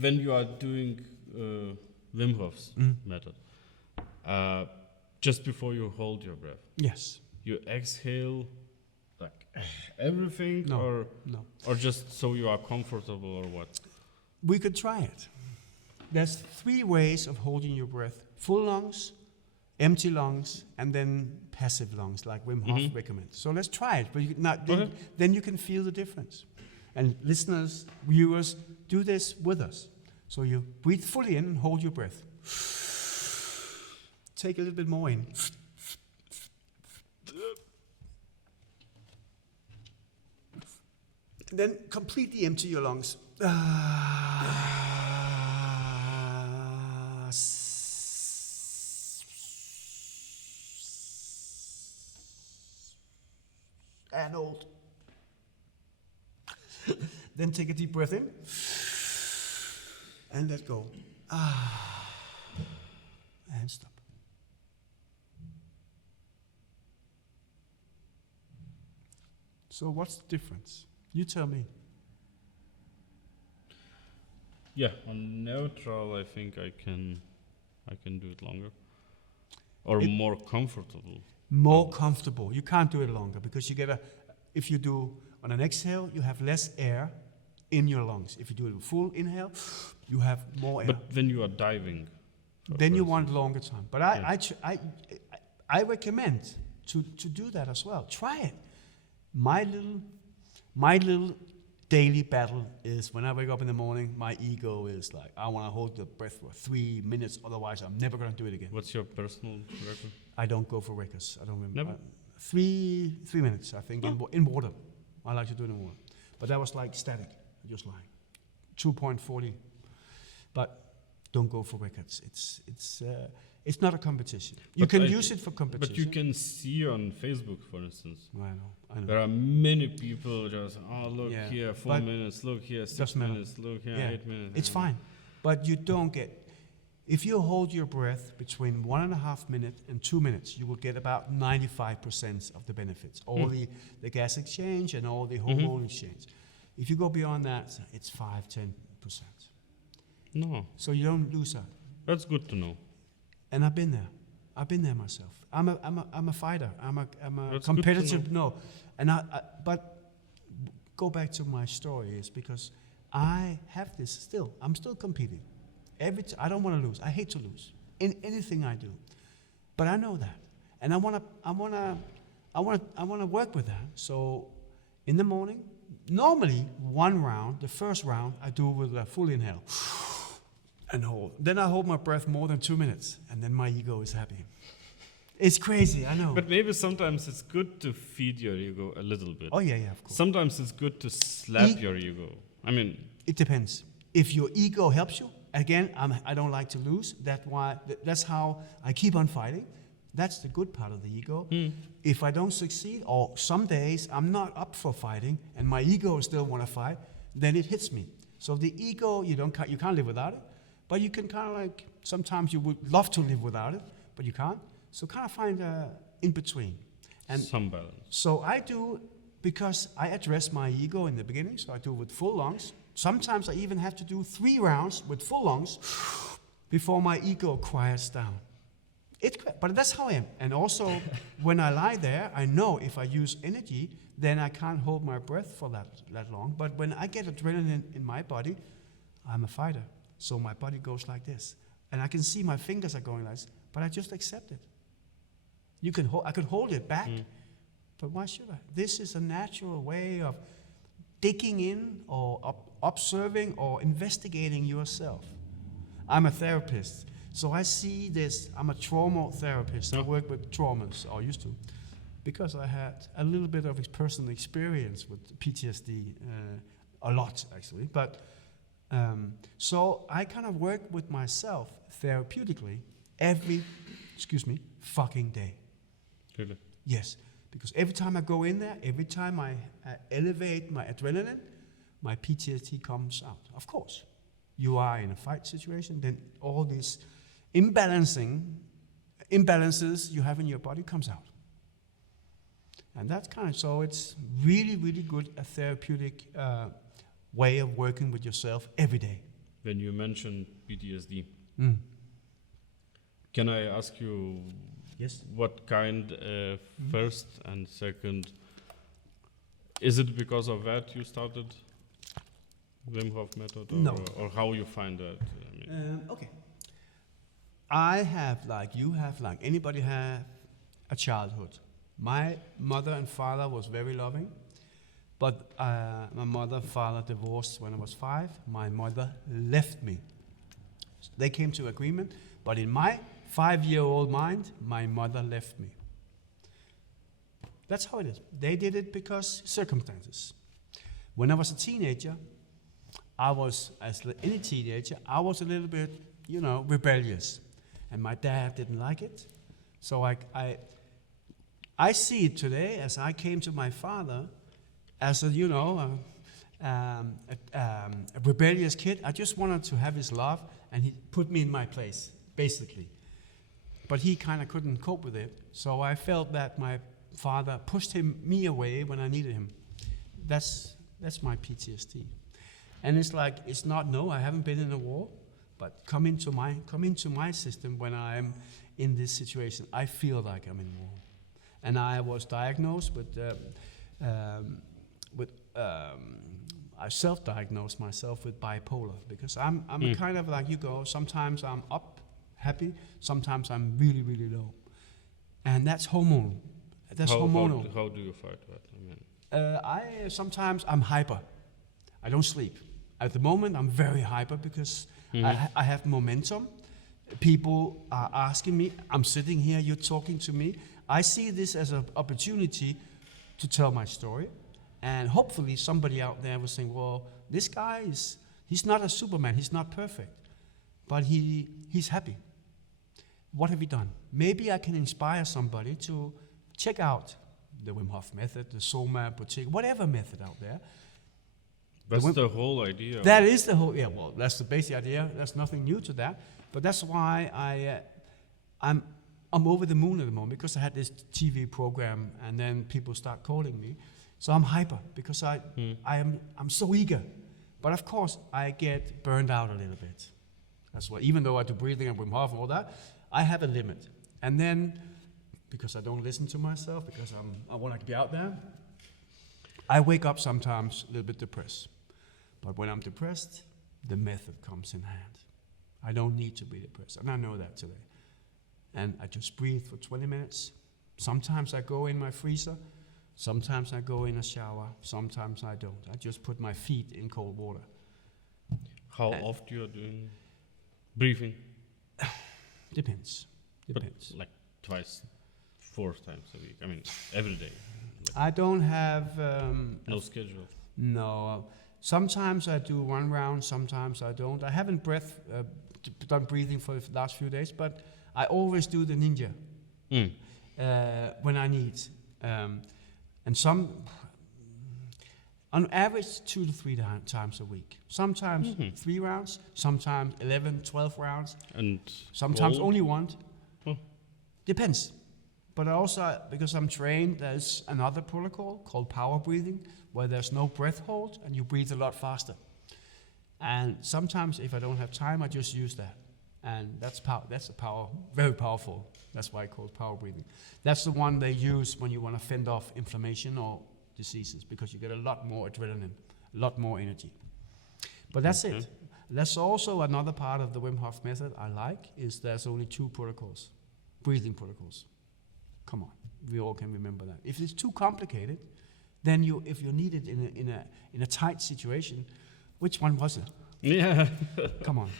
when you are doing Wim Hof's method, just before you hold your breath, yes. you exhale like everything, No. or just so you are comfortable, or what? We could try it. There's 3 ways of holding your breath: full lungs, empty lungs, and then passive lungs, like Wim Hof recommends. So let's try it. But then you can feel the difference. And listeners, viewers, do this with us. So you breathe fully in and hold your breath. Take a little bit more in. Then completely empty your lungs. And hold. Then take a deep breath in. And let go. And stop. So what's the difference? You tell me. Yeah, on neutral, I think I can do it longer, or more comfortable. More comfortable. You can't do it longer because if you do on an exhale, you have less air in your lungs. If you do it with full inhale, you have more air. But when you are diving, Then you want longer time. But I recommend to do that as well. Try it. My little daily battle is when I wake up in the morning, my ego is like, I want to hold the breath for 3 minutes, otherwise I'm never going to do it again. What's your personal record? I don't go for records. I don't remember. Never? 3 minutes, I think, in water. I like to do it in water. But that was like static, just like 2.40. But don't go for records. It's not a competition. You can use it for competition. But you can see on Facebook, for instance. I know. There are many people just, look Yeah, here, 4 minutes, look here, 6 doesn't matter. minutes, look here, Yeah, 8 minutes. it's fine. But you don't get, if you hold your breath between 1.5 minutes and 2 minutes, you will get about 95% of the benefits. All the gas exchange and all the hormone exchange. If you go beyond that, it's 5-10%. No, So you don't lose that. that's good to know. And I've been there. I've been there myself. I'm a fighter. I'm a That's competitive. No, and but go back to my story is because I have this still. I'm still competing. I don't want to lose. I hate to lose in anything I do, but I know that, and I want to work with that. So in the morning, normally the first round I do with a full inhale. And hold. Then I hold my breath more than 2 minutes, and then my ego is happy. It's crazy, I know. But maybe sometimes it's good to feed your ego a little bit. Oh yeah, of course. Sometimes it's good to slap your ego. I mean, It depends. If your ego helps you, again, I don't like to lose. That's how I keep on fighting. That's the good part of the ego. If I don't succeed, or some days I'm not up for fighting, and my ego still want to fight, then it hits me. So the ego, you can't live without it. But you can kind of like, sometimes you would love to live without it, but you can't. So kind of find in between. And some balance. so I do, because I address my ego in the beginning, so I do it with full lungs. Sometimes I even have to do 3 rounds with full lungs before my ego quiets down. But that's how I am. And also, when I lie there, I know if I use energy, then I can't hold my breath for that long. But when I get adrenaline in my body, I'm a fighter. So my body goes like this. And I can see my fingers are going like this, but I just accept it. I could hold it back, but why should I? This is a natural way of digging in or observing or investigating yourself. I'm a therapist, so I see this. I'm a trauma therapist. I work with traumas, or used to, because I had a little bit of personal experience with PTSD, a lot actually. But so I kind of work with myself therapeutically every, fucking day. Really? Yes, because every time I go in there, every time I elevate my adrenaline, my PTSD comes out. Of course, you are in a fight situation, then all these imbalances you have in your body comes out. And that's kind of, so it's really, really good, a therapeutic way of working with yourself every day. When you mentioned PTSD, can I ask you Yes. what kind first and second? Is it because of that you started Wim Hof method, No. or how you find that? I mean, Okay. I have, like you have, like anybody have a childhood. My mother and father was very loving, but my mother and father divorced when I was 5. My mother left me. They came to agreement, but in my 5-year-old mind, my mother left me. That's how it is. They did it because circumstances. When I was a teenager, I was, as any teenager, I was a little bit, rebellious. And my dad didn't like it. So I see it today as I came to my father as a rebellious kid. I just wanted to have his love, and he put me in my place, basically. But he kind of couldn't cope with it. So I felt that my father pushed me away when I needed him. That's my PTSD. And it's like, it's not, no, I haven't been in a war, but come into my system when I'm in this situation. I feel like I'm in war. And I was diagnosed I self-diagnosed myself with bipolar, because I'm kind of like you go. Sometimes I'm up, happy. Sometimes I'm really, really low. And that's hormonal. That's hormonal. How do you fight that? I mean, Sometimes I'm hyper. I don't sleep. At the moment, I'm very hyper because I have momentum. People are asking me. I'm sitting here. You're talking to me. I see this as an opportunity to tell my story. And hopefully somebody out there was saying, well, this guy he's not a Superman. He's not perfect. But he's happy. What have we done? Maybe I can inspire somebody to check out the Wim Hof method, the Soma, whatever method out there. that's the whole idea. That is the whole, that's the basic idea. There's nothing new to that. But that's why I'm over the moon at the moment, because I had this TV program and then people start calling me. So I'm hyper because I'm so eager. But of course I get burned out a little bit. That's why, even though I do breathing and Wim Hof and all that, I have a limit. And then, because I don't listen to myself, because I want to be out there, I wake up sometimes a little bit depressed. But when I'm depressed, the method comes in hand. I don't need to be depressed, and I know that today. And I just breathe for 20 minutes. Sometimes I go in my freezer. Sometimes I go in a shower. Sometimes I don't. I just put my feet in cold water. How often you're doing breathing? Depends. But like twice, 4 times a week. I mean, every day. I don't have... no schedule. No. Sometimes I do 1 round, sometimes I don't. I haven't done breathing for the last few days, but I always do the ninja when I need. And on average, 2 to 3 times a week. Sometimes 3 rounds, sometimes 11, 12 rounds. And sometimes gold? only 1. Oh. Depends. But also, because I'm trained, there's another protocol called power breathing, where there's no breath hold and you breathe a lot faster. And sometimes if I don't have time, I just use that. And that's very powerful. That's why it's called power breathing. That's the one they use when you want to fend off inflammation or diseases, because you get a lot more adrenaline, a lot more energy. But that's it. That's also another part of the Wim Hof method I like, is there's only 2 protocols, breathing protocols. Come on, we all can remember that. If it's too complicated, then if you need it in a tight situation, which one was it? Yeah. Come on.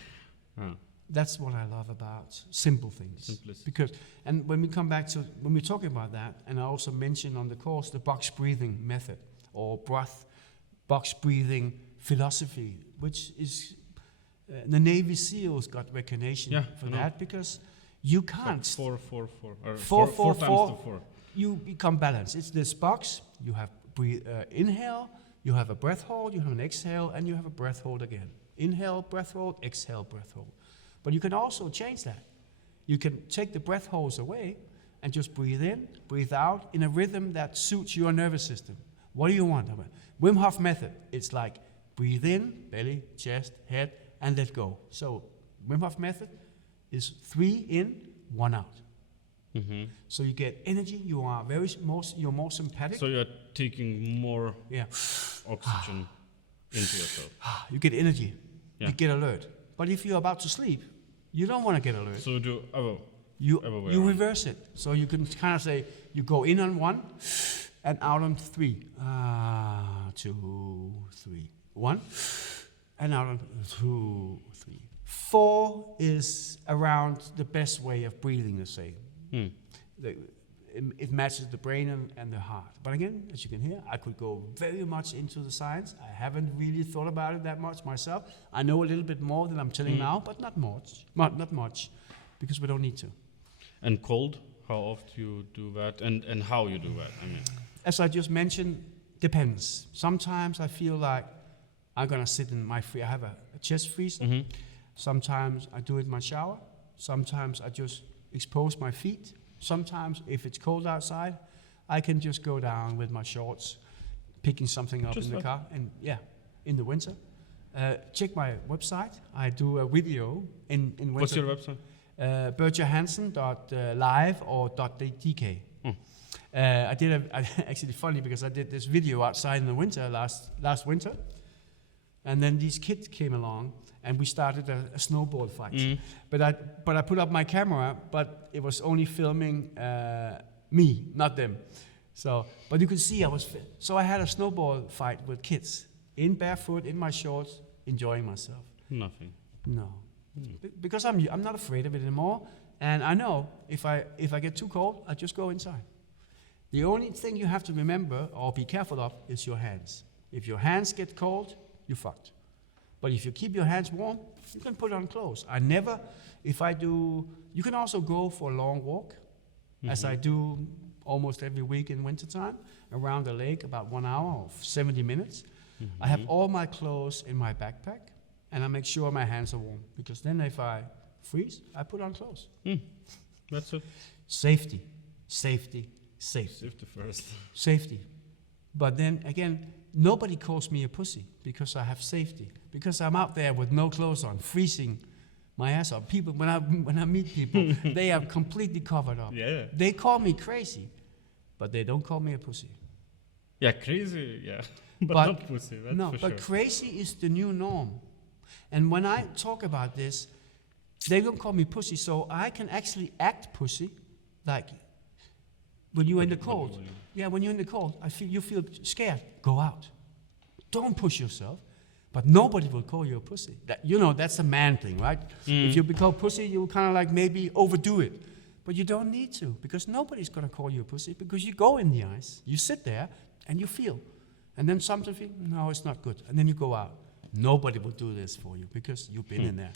That's what I love about simple things. Simplicity. And when we come back to, when we're talking about that, and I also mentioned on the course the box breathing method, or box breathing philosophy, which is, the Navy SEALs got recognition for that, because you can't. It's like 4, 4, 4. Or 4, 4 4, times 4. the 4. You become balanced. It's this box, you have inhale, you have a breath hold, you have an exhale, and you have a breath hold again. Inhale, breath hold, exhale, breath hold. But you can also change that. You can take the breath holds away and just breathe in, breathe out in a rhythm that suits your nervous system. What do you want? Wim Hof method, it's like breathe in, belly, chest, head, and let go. So Wim Hof method is 3 in, 1 out. So you get energy, you are you're more sympathetic. So you're taking more oxygen. into yourself. You get energy. Yeah. You get alert. But if you're about to sleep, you don't want to get alert. So do You other way you around. reverse it. So you can kind of say, you go in on 1 and out on 3. 2, 3. 1 and out on 2, 3. 4 is around the best way of breathing, let's say. It matches the brain and the heart. But again, as you can hear, I could go very much into the science. I haven't really thought about it that much myself. I know a little bit more than I'm telling now, but not much. Not much, because we don't need to. And cold, how often you do that, and how you do that? I mean, As I just mentioned, depends. Sometimes I feel like I'm gonna sit in my I have a chest freezer. Sometimes I do it in my shower. Sometimes I just expose my feet. Sometimes, if it's cold outside, I can just go down with my shorts, picking something up Just in the like- car, and in the winter. Check my website. I do a video in winter. what's your website? BirgerHanzen.live or .dk. I did actually funny because I did this video outside in the winter last winter, and then these kids came along and we started a snowball fight. But I put up my camera, but it was only filming me, not them. So, but you could see so I had a snowball fight with kids in barefoot in my shorts, enjoying myself. Nothing. No, because I'm not afraid of it anymore, and I know if I get too cold, I just go inside. The only thing you have to remember or be careful of is your hands. If your hands get cold, you're fucked. But if you keep your hands warm, you can put on clothes. You can also go for a long walk, as I do almost every week in wintertime, around the lake, about 1 hour or 70 minutes. I have all my clothes in my backpack, and I make sure my hands are warm, because then if I freeze, I put on clothes. That's it. Safety, safety, safety. Safety first. Safety. But then again, nobody calls me a pussy because I have safety. Because I'm out there with no clothes on, freezing my ass off. People, when I meet people, they are completely covered up. Yeah. They call me crazy, but they don't call me a pussy. Yeah, crazy. Yeah, but not pussy. That's No, for but sure. crazy is the new norm. And when I talk about this, they don't call me pussy, so I can actually act pussy, like when you're in the cold. Yeah, when you're in the cold, you feel scared. Go out. Don't push yourself. But nobody will call you a pussy. That's a man thing, right? If you become pussy, you kind of like maybe overdo it. But you don't need to, because nobody's going to call you a pussy, because you go in the ice, you sit there, and you feel. And then sometimes you feel, no, it's not good. And then you go out. Nobody will do this for you, because you've been in there.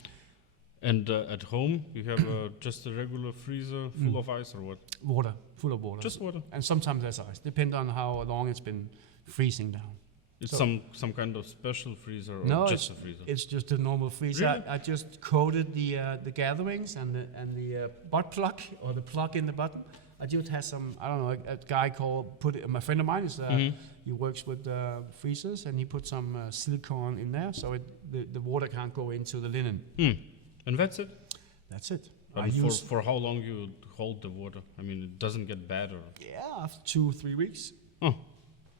And at home, you have just a regular freezer full of ice, or what? Water, full of water. Just water. And sometimes there's ice, depending on how long it's been freezing down. It's So- some kind of special freezer, or No, just a freezer? It's just a normal freezer. Really? I just coated the gatherings and the butt plug, or the plug in the button. I just had some, I don't know, a guy my friend of mine is, he works with freezers, and he put some silicone in there, so the water can't go into the linen. And that's it? That's it. And for how long you hold the water? I mean, it doesn't get bad, or? After 2-3 weeks. Oh,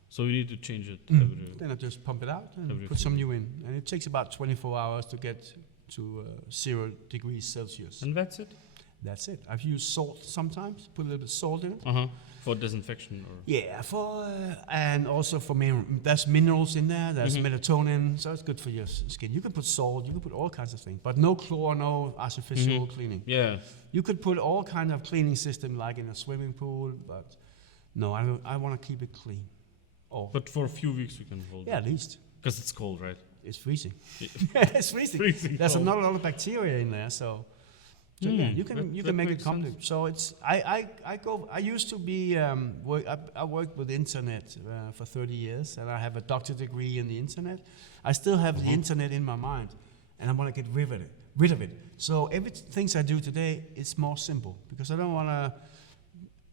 so you need to change it every... Then I just pump it out and Every put few some new in. And it takes about 24 hours to get to 0 degrees Celsius. And that's it? That's it. I've used salt sometimes, put a little bit of salt in it. For disinfection, or? Yeah, and also for there's minerals in there, there's melatonin, so it's good for your skin. You can put salt, you can put all kinds of things, but no chlor, no artificial cleaning. Yeah. You could put all kind of cleaning system like in a swimming pool, but no, I want to keep it clean. But for a few weeks you can hold it. At least. Because it's cold, right? It's freezing. Yeah. It's freezing. Freezing There's cold. not a lot of bacteria in there, so yeah, you can that make it makes come. sense. So it's I used to be I worked with internet for 30 years, and I have a doctorate degree in the internet. I still have the internet in my mind, and I want to get rid of it. So everything I do today is more simple, because I don't want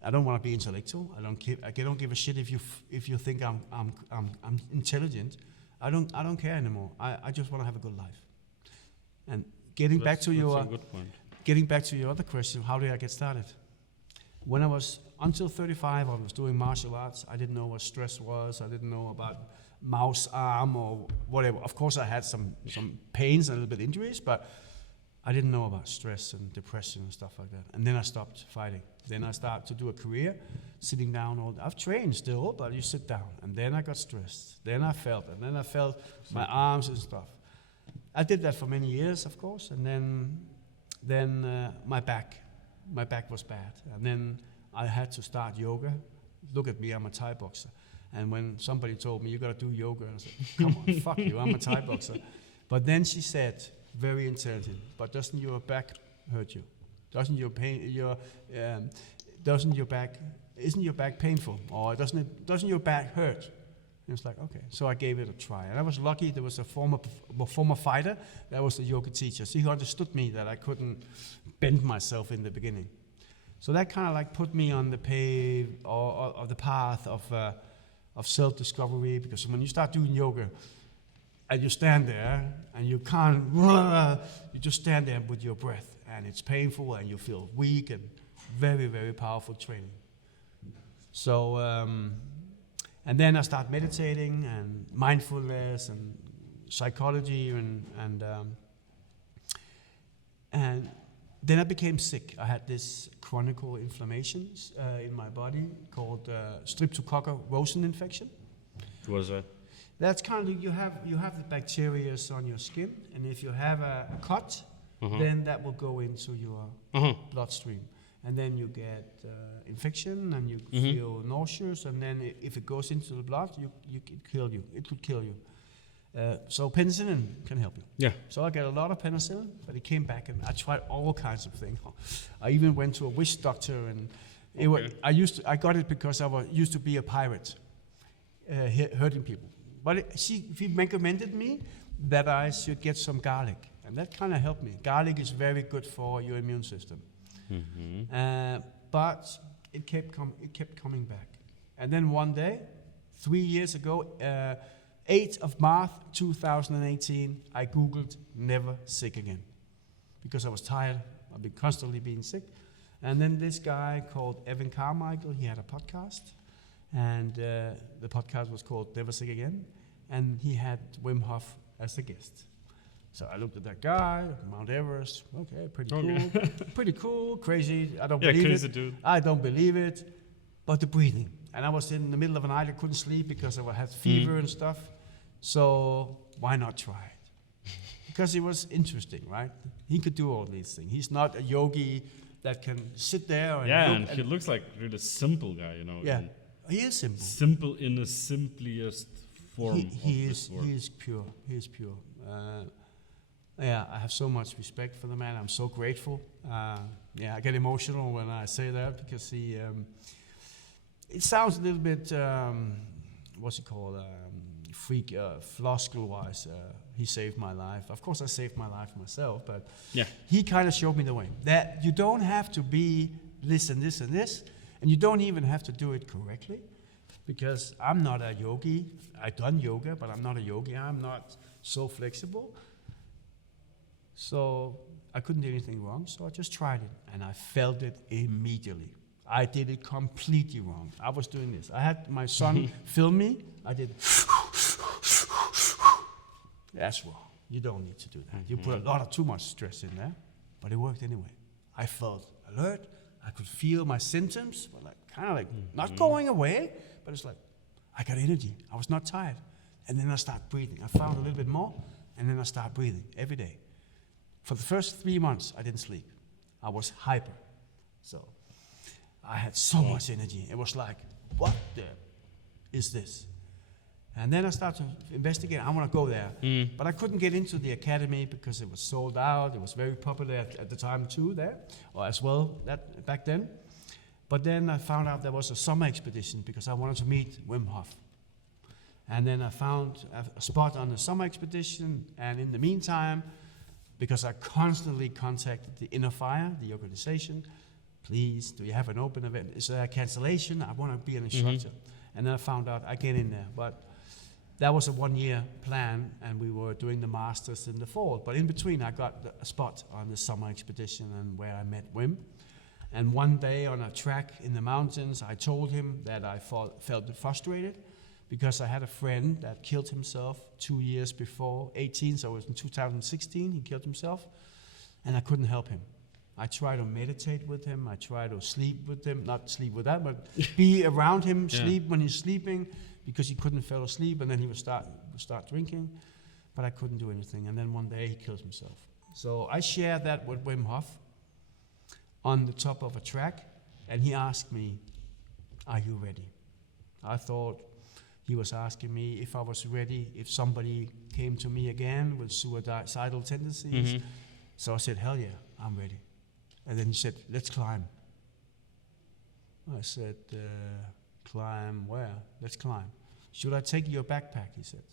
to be intellectual. I don't give a shit if you think I'm intelligent. I don't care anymore. I just want to have a good life. And getting back to That's your a good point. Getting back to your other question, how did I get started? when I was until 35, I was doing martial arts. I didn't know what stress was. I didn't know about mouse arm or whatever. Of course, I had some pains and a little bit injuries, but I didn't know about stress and depression and stuff like that. And then I stopped fighting. Then I started to do a career, sitting down. I've trained still, but you sit down. And then I got stressed. Then I felt my arms and stuff. I did that for many years, of course. And then my back was bad. And then I had to start yoga. Look at me, I'm a Thai boxer. And when somebody told me, you got to do yoga, I said, come on, fuck you, I'm a Thai boxer. But then she said, very intelligent, but doesn't your back hurt you? Isn't your back painful? Or doesn't your back hurt? And it's like, okay. So I gave it a try. And I was lucky, there was a former fighter, that was the yoga teacher. So he understood me that I couldn't bend myself in the beginning. So that kind of like put me on the the path of self-discovery, because when you start doing yoga and you stand there and you can't, you just stand there with your breath, and it's painful and you feel weak, and very, very powerful training. So, and then I start meditating and mindfulness and psychology and then I became sick. I had this chronic inflammations in my body called Streptococcus rosen infection. What was that? That's kind of, you have the bacteria on your skin, and if you have a cut, then that will go into your bloodstream. And then you get infection, and you feel nauseous, and then if it goes into the blood, it could kill you. So penicillin can help you. Yeah. So I got a lot of penicillin, but it came back, and I tried all kinds of things. I even went to a witch doctor, and I got it because I used to be a pirate, hurting people. But she recommended me that I should get some garlic, and that kind of helped me. Garlic is very good for your immune system. But it kept coming back. And then one day, 3 years ago, 8th of March 2018, I Googled never sick again, because I was tired. I've been constantly being sick. And then this guy called Evan Carmichael, he had a podcast, and the podcast was called Never Sick Again, and he had Wim Hof as a guest. So I looked at that guy, Mount Everest. Okay, pretty cool, pretty cool, crazy. I don't believe crazy it. Dude. I don't believe it. But the breathing, and I was in the middle of the night. I couldn't sleep because I had fever and stuff. So why not try it? Because it was interesting, right? He could do all these things. He's not a yogi that can sit there and and he looks like really simple guy, you know. Yeah, he is simple. Simple in the simplest form. He is pure. He is pure. I have so much respect for the man. I'm so grateful. I get emotional when I say that, because he. It sounds a little bit, what's it called, floscle-wise. He saved my life. Of course, I saved my life myself, but he kind of showed me the way. That you don't have to be this and this and this, and you don't even have to do it correctly, because I'm not a yogi. I've done yoga, but I'm not a yogi. I'm not so flexible. So I couldn't do anything wrong, so I just tried it, and I felt it immediately. I did it completely wrong. I was doing this. I had my son film me. I did. That's wrong. You don't need to do that. You put too much stress in there, but it worked anyway. I felt alert. I could feel my symptoms, but kind of not going away, but it's like I got energy. I was not tired. And then I started breathing. I found a little bit more, and then I started breathing every day. For the first 3 months, I didn't sleep. I was hyper. So I had so much energy. It was like, what the is this? And then I started to investigate. I want to go there. But I couldn't get into the academy because it was sold out. It was very popular at the time too there, or as well back then. But then I found out there was a summer expedition because I wanted to meet Wim Hof. And then I found a spot on the summer expedition. And in the meantime, because I constantly contacted the Inner Fire, the organization, please, do you have an open event? Is there a cancellation? I want to be an instructor. And then I found out I get in there. But that was a 1-year plan, and we were doing the masters in the fall. But in between, I got a spot on the summer expedition, and where I met Wim. And one day on a track in the mountains, I told him that I felt frustrated because I had a friend that killed himself 2 years before 18, so it was in 2016, he killed himself, and I couldn't help him. I try to meditate with him, I try to sleep with him, not sleep with that, but be around him, sleep when he's sleeping, because he couldn't fall asleep, and then he would start drinking, but I couldn't do anything, and then one day he killed himself. So I shared that with Wim Hof on the top of a track, and he asked me, "Are you ready?" I thought he was asking me if I was ready, if somebody came to me again with suicidal tendencies. Mm-hmm. So I said, "Hell yeah, I'm ready." And then he said, "Let's climb." I said, "Climb where?" "Let's climb." "Should I take your backpack?" he said.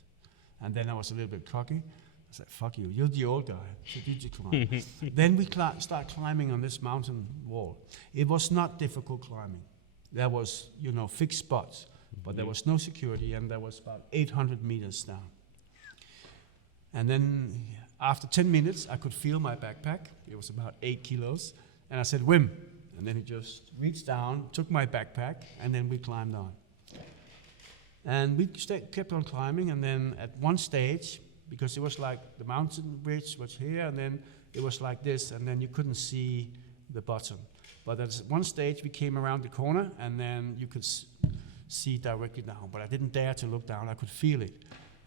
And then I was a little bit cocky. I said, "Fuck you, you're the old guy, so you just climb." Then we start climbing on this mountain wall. It was not difficult climbing. There was, fixed spots, but there was no security, and there was about 800 meters down. And then after 10 minutes, I could feel my backpack. It was about 8 kilos. And I said, "Wim." And then he just reached down, took my backpack, and then we climbed on. And we kept on climbing, and then at one stage, because it was like the mountain ridge was here, and then it was like this, and then you couldn't see the bottom. But at one stage, we came around the corner, and then you could see directly down. But I didn't dare to look down. I could feel it.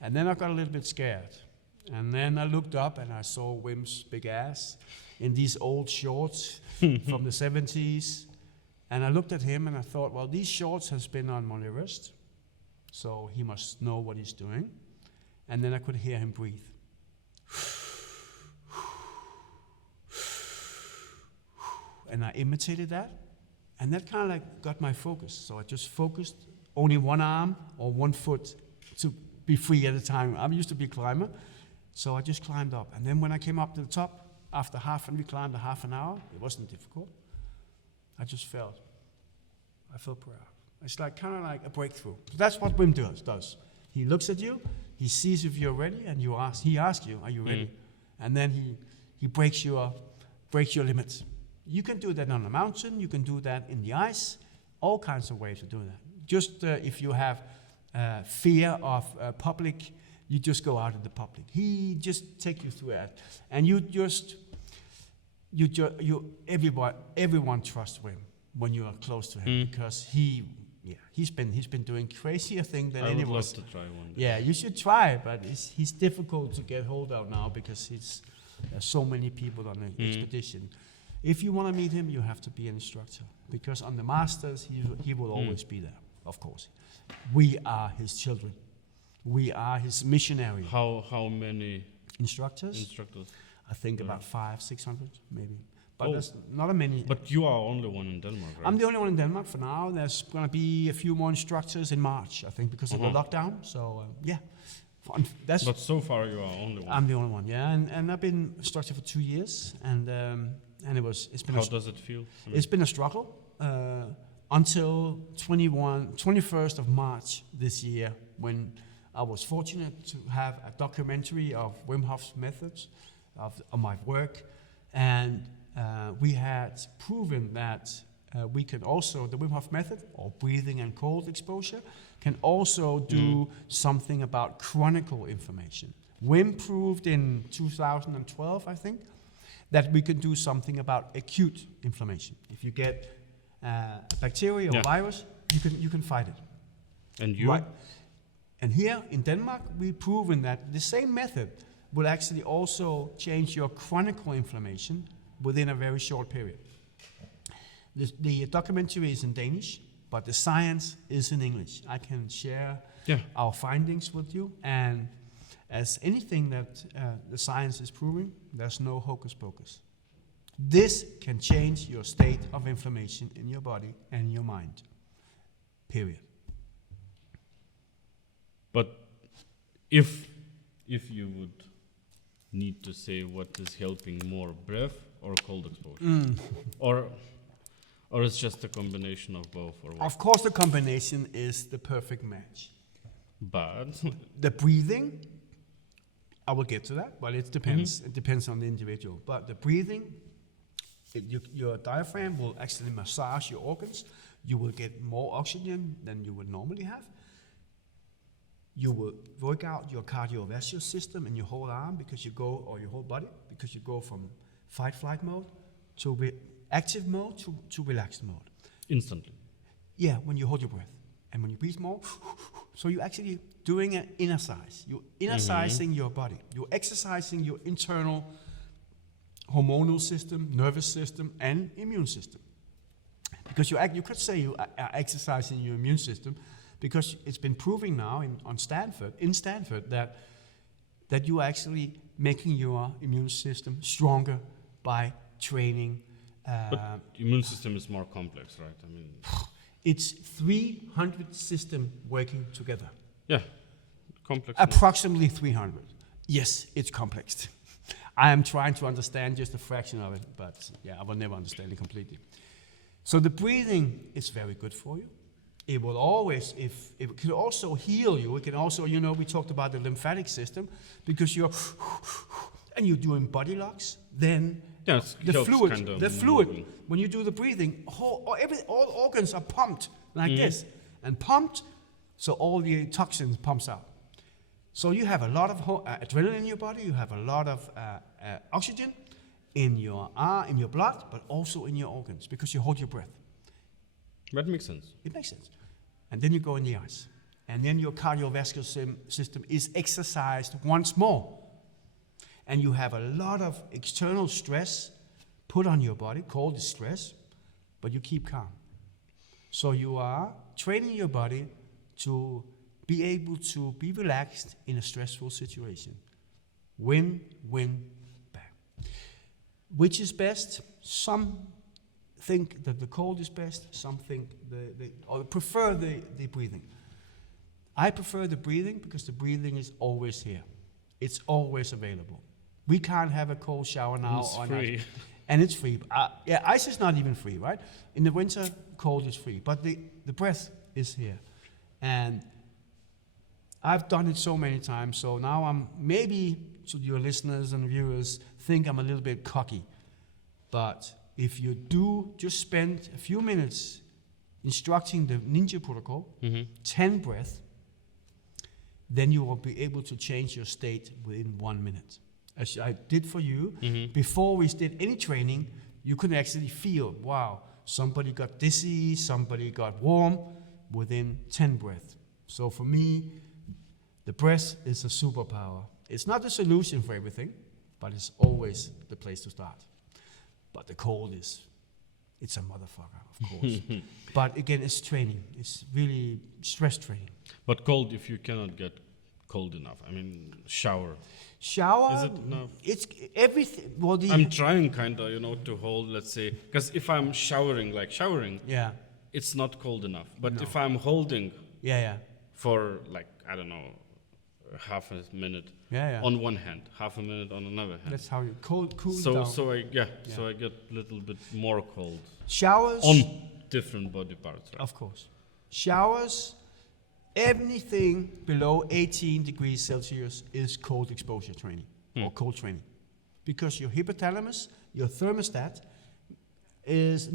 And then I got a little bit scared. And then I looked up, and I saw Wim's big ass in these old shorts from the 70s. And I looked at him, and I thought, well, these shorts has been on Mount Everest, so he must know what he's doing. And then I could hear him breathe. And I imitated that, and that kind of like got my focus. So I just focused only one arm or one foot to be free at a time. I used to be a climber, so I just climbed up. And then when I came up to the top, after we climbed a half an hour, it wasn't difficult. I felt proud. It's like kind of like a breakthrough. That's what Wim does. He looks at you, he sees if you're ready, and he asks you, "Are you ready?" And then he breaks your limits. You can do that on a mountain, you can do that in the ice, all kinds of ways to do that. Just if you have fear of public, you just go out in the public. He just take you through that. And everyone trusts Wim when you are close to him, because he's been doing crazier things than anyone. I would love to try one day. Yeah, you should try, but he's difficult to get hold of now because there's so many people on the expedition. If you want to meet him, you have to be an instructor, because on the masters, he will always be there, of course. We are his children. We are his missionaries. How many instructors? I think about 500-600 maybe. But there's not a many. But you are only one in Denmark, right? I'm the only one in Denmark for now. There's going to be a few more instructors in March, I think, because of the lockdown. So, yeah. But so far you are only one. I'm the only one, yeah. And I've been instructor for 2 years. And it's been How does it feel? It's been a struggle until 21st of March this year, when I was fortunate to have a documentary of Wim Hof's methods, of my work. And we had proven that we can also, the Wim Hof method, or breathing and cold exposure, can also do something about chronic inflammation. Wim proved in 2012, I think, that we can do something about acute inflammation. If you get a bacteria or virus, you can fight it. And you? Right. And here in Denmark, we've proven that the same method will actually also change your chronic inflammation within a very short period. The documentary is in Danish, but the science is in English. I can share our findings with you, and as anything that the science is proving, there's no hocus pocus. This can change your state of inflammation in your body and in your mind. Period. But if you would need to say what is helping more, breath or cold exposure? Or it's just a combination of both? Or what? Of course the combination is the perfect match. But the breathing, I will get to that, but it depends. It depends on the individual. But the breathing Your diaphragm will actually massage your organs. You will get more oxygen than you would normally have. You will work out your cardiovascular system in your whole arm or your whole body, because you go from fight-flight mode to active mode to relaxed mode. Instantly. Yeah, when you hold your breath. And when you breathe more, so you're actually doing an exercise. You're exercising your body. You're exercising your internal hormonal system, nervous system, and immune system. Because you could say you are exercising your immune system, because it's been proving now in Stanford that you are actually making your immune system stronger by training. But the immune system is more complex, right? I mean, it's 300 systems working together. yeah, complex. Approximately 300. Yes, it's complex. I am trying to understand just a fraction of it, but yeah, I will never understand it completely. So the breathing is very good for you. It will always, it can also heal you. It can also, we talked about the lymphatic system, because you're doing body locks, then the fluid, when you do the breathing, all organs are pumped like this, and pumped, so all the toxins pumps out. So you have a lot of adrenaline in your body, you have a lot of oxygen in your blood, but also in your organs, because you hold your breath. That makes sense. It makes sense. And then you go in the ice. And then your cardiovascular system is exercised once more. And you have a lot of external stress put on your body, called stress, but you keep calm. So you are training your body to be able to be relaxed in a stressful situation. Win, win, bang. Which is best? Some think that the cold is best, some think or prefer the breathing. I prefer the breathing because the breathing is always here. It's always available. We can't have a cold shower now. It's free. And it's free. Ice is not even free, right? In the winter, cold is free, but the breath is here. And I've done it so many times, so now I'm maybe, to your listeners and viewers, think I'm a little bit cocky. But if you do just spend a few minutes instructing the ninja protocol, 10 breaths, then you will be able to change your state within 1 minute. As I did for you, before we did any training, you could actually feel, wow, somebody got dizzy, somebody got warm within 10 breaths. So for me, the breath is a superpower. It's not the solution for everything, but it's always the place to start. But the cold it's a motherfucker, of course. But again, it's training. It's really stress training. But cold, if you cannot get cold enough, I mean, shower. Shower? Is it enough? It's everything. Well, I'm trying kind of, to hold, let's say, because if I'm showering, yeah, it's not cold enough. But if I'm holding for, I don't know, half a minute on one hand, half a minute on another hand. That's how you cool so, down. So I get a little bit more cold. Showers on different body parts, right? Of course. Showers, anything below 18 degrees Celsius is cold exposure training or cold training, because your hypothalamus, your thermostat, is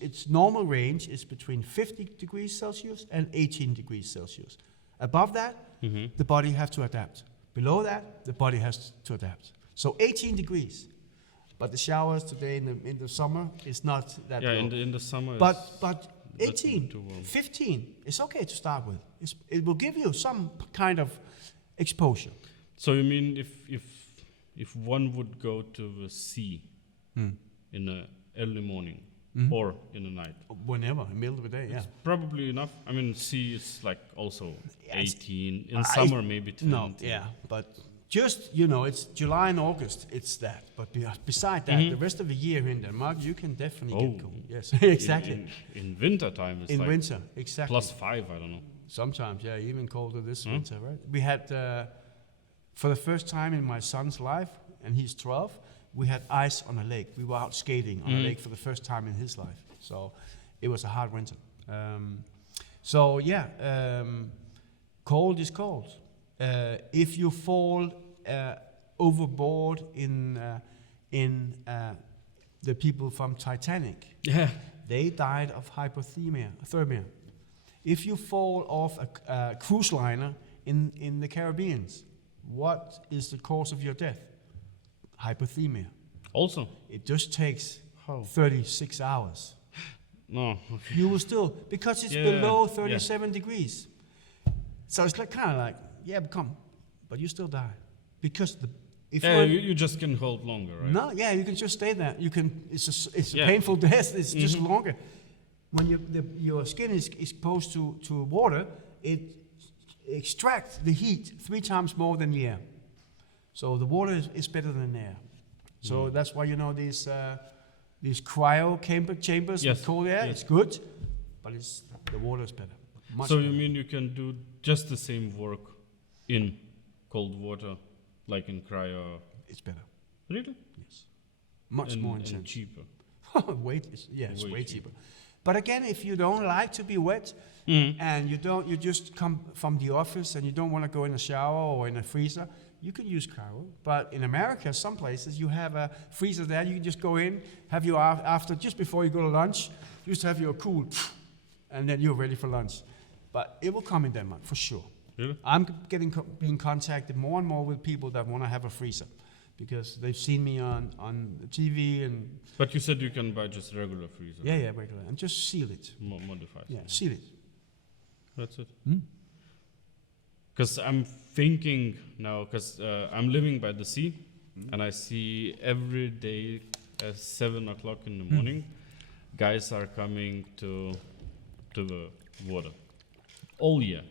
its normal range is between 50 degrees Celsius and 18 degrees Celsius. Above that, the body has to adapt. Below that, the body has to adapt. So 18 degrees. But the showers today in the summer is not that low. in the summer. But 18, 15, it's okay to start with. It will give you some kind of exposure. So you mean if one would go to the sea in the early morning or in the night? Whenever, in the middle of the day, it's probably enough. I mean, sea is also 18. In summer, maybe 20. No, but just, it's July and August, it's that. But beside that, the rest of the year in Denmark, you can definitely get cold. Yes, exactly. In winter time, it's winter, exactly. +5, I don't know. Sometimes, even colder this winter, right? We had, for the first time in my son's life, and he's 12, we had ice on a lake. We were out skating on a lake for the first time in his life. So it was a hard winter. Cold is cold. If you fall overboard in the people from Titanic. Yeah. They died of hypothermia. If you fall off a cruise liner in the Caribbean, what is the cause of your death? Hypothermia. Also. It just takes How? 36 hours. No. Okay. You will still, because it's below 37 degrees. So it's like kind of like, come, but you still die. Because if you just can hold longer, right? No, you can just stay there. You can. It's a painful death. It's just longer. When your skin is exposed to water, it extracts the heat 3 times more than the air. So the water is better than air. So that's why these cryo chambers with cold air. Yes. It's good, but the water is better. Much So better. you mean you can do just the same work in cold water, like in cryo? It's better. Really? Yes. Much more And intense. cheaper. It's Way way cheaper. But again, if you don't like to be wet and you just come from the office and you don't want to go in a shower or in a freezer, you can use cryo. But in America, some places you have a freezer there. You can just go in, have your after just before you go to lunch, just have your cool, and then you're ready for lunch. But it will come in Denmark for sure. Really? I'm being contacted more and more with people that want to have a freezer because they've seen me on the TV and. But you said you can buy just regular freezer. Yeah, regular, and just seal it. Modified. Yeah, seal it. That's it. Because I'm thinking now, because I'm living by the sea, and I see every day at 7 o'clock in the morning, guys are coming to the water all year.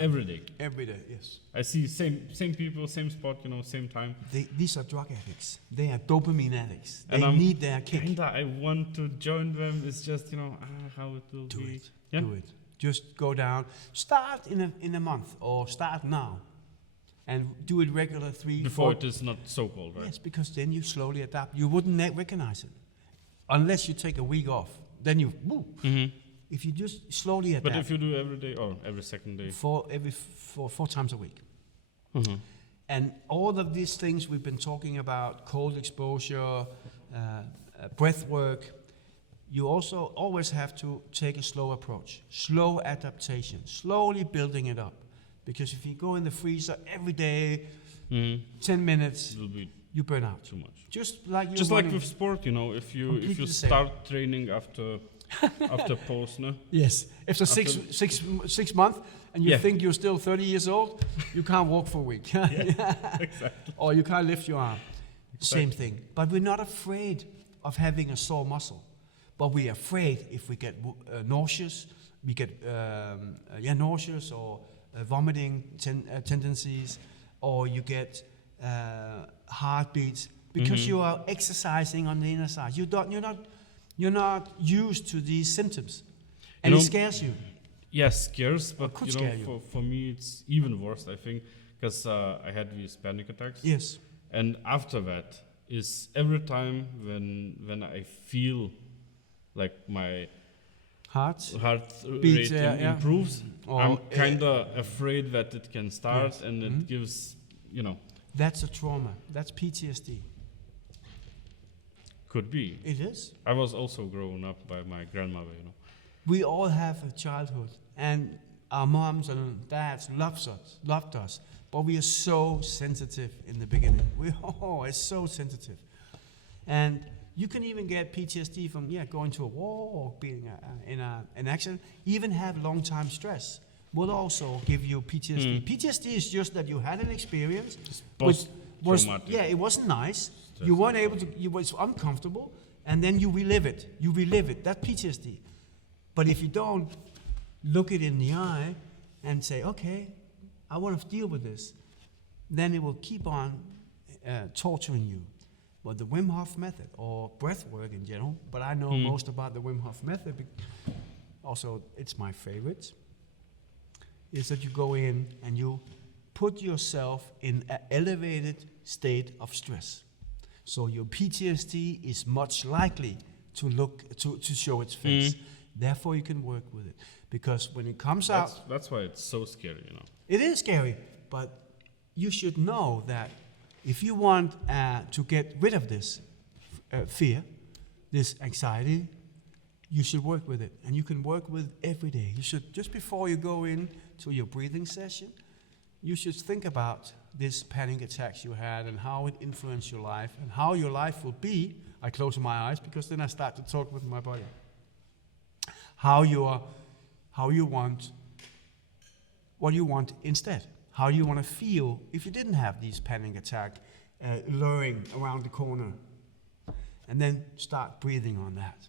Every day. Every day, yes. I see same people, same spot, same time. These are drug addicts. They are dopamine addicts. They And need their kick. Kinda, I want to join them. It's just, how it will Do be. it. Yeah? Do it. Just go down. Start in a month or start now, and do it regular 3, Before 4. it is not so cold, right? Yes, because then you slowly adapt. You wouldn't recognize it unless you take a week off. Then you. Woo. If you just slowly adapt. But if you do every day or every second day. 4 times a week. And all of these things we've been talking about, cold exposure, breath work, you also always have to take a slow approach, slow adaptation, slowly building it up. Because if you go in the freezer every day, 10 minutes, It will be you burn out. too much. Just like Just like with sport, if you Completely the same. start training after pause, no? Yes, after six months, and you think you're still 30 years old, you can't walk for a week. Exactly. Or you can't lift your arm. Same thing. But we're not afraid of having a sore muscle. But we're afraid if we get nauseous, we get nauseous or vomiting tendencies, or you get heartbeats because you are exercising on the inner side. You're not used to these symptoms, and it scares you. Yes, scares, but could scare you. For me it's even worse, I think, because I had these panic attacks. Yes. And after that is every time when I feel like my heart Beats, rate improves, Or, I'm kind of afraid that it can start, and it gives, That's a trauma. That's PTSD. Could be. It is. I was also grown up by my grandmother, We all have a childhood, and our moms and dads loved us, but we are so sensitive in the beginning. It's so sensitive. And you can even get PTSD from going to a war or being in an accident. Even have long-time stress will also give you PTSD. PTSD is just that you had an experience which was it wasn't nice. You weren't able to. You was uncomfortable, and then you relive it. That's PTSD. But if you don't look it in the eye and say, okay, I want to deal with this, then it will keep on torturing you. But the Wim Hof Method, or breath work in general, but I know most about the Wim Hof Method, also it's my favorite, is that you go in and you put yourself in an elevated state of stress. So your PTSD is much likely to show its face. Therefore, you can work with it. Because when it comes out... That's why it's so scary, It is scary, but you should know that if you want to get rid of this, fear, this anxiety, you should work with it. And you can work with it every day. You should, just before you go in to your breathing session, you should think about this panic attacks you had and how it influenced your life and how your life will be. I close my eyes because then I start to talk with my body. What you want instead. How you want to feel if you didn't have these panic attack luring around the corner. And then start breathing on that.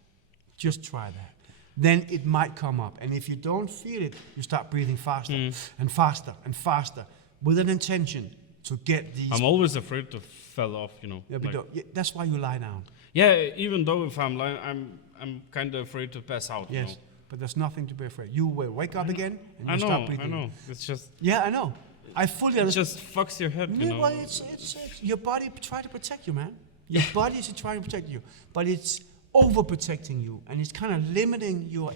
Just try that. Then it might come up. And if you don't feel it, you start breathing faster and faster and faster with an intention to get these. I'm always afraid to fall off, Yeah, but that's why you lie down. Yeah, even though if I'm lying, I'm kind of afraid to pass out. Yes, but there's nothing to be afraid. You will wake up again and I you know, start breathing. I know. It's just. Yeah, I know. I fully It understand. just fucks your head, Yeah, well, it's your body try to protect you, man. Your body is trying to protect you, but it's overprotecting you, and it's kind of limiting your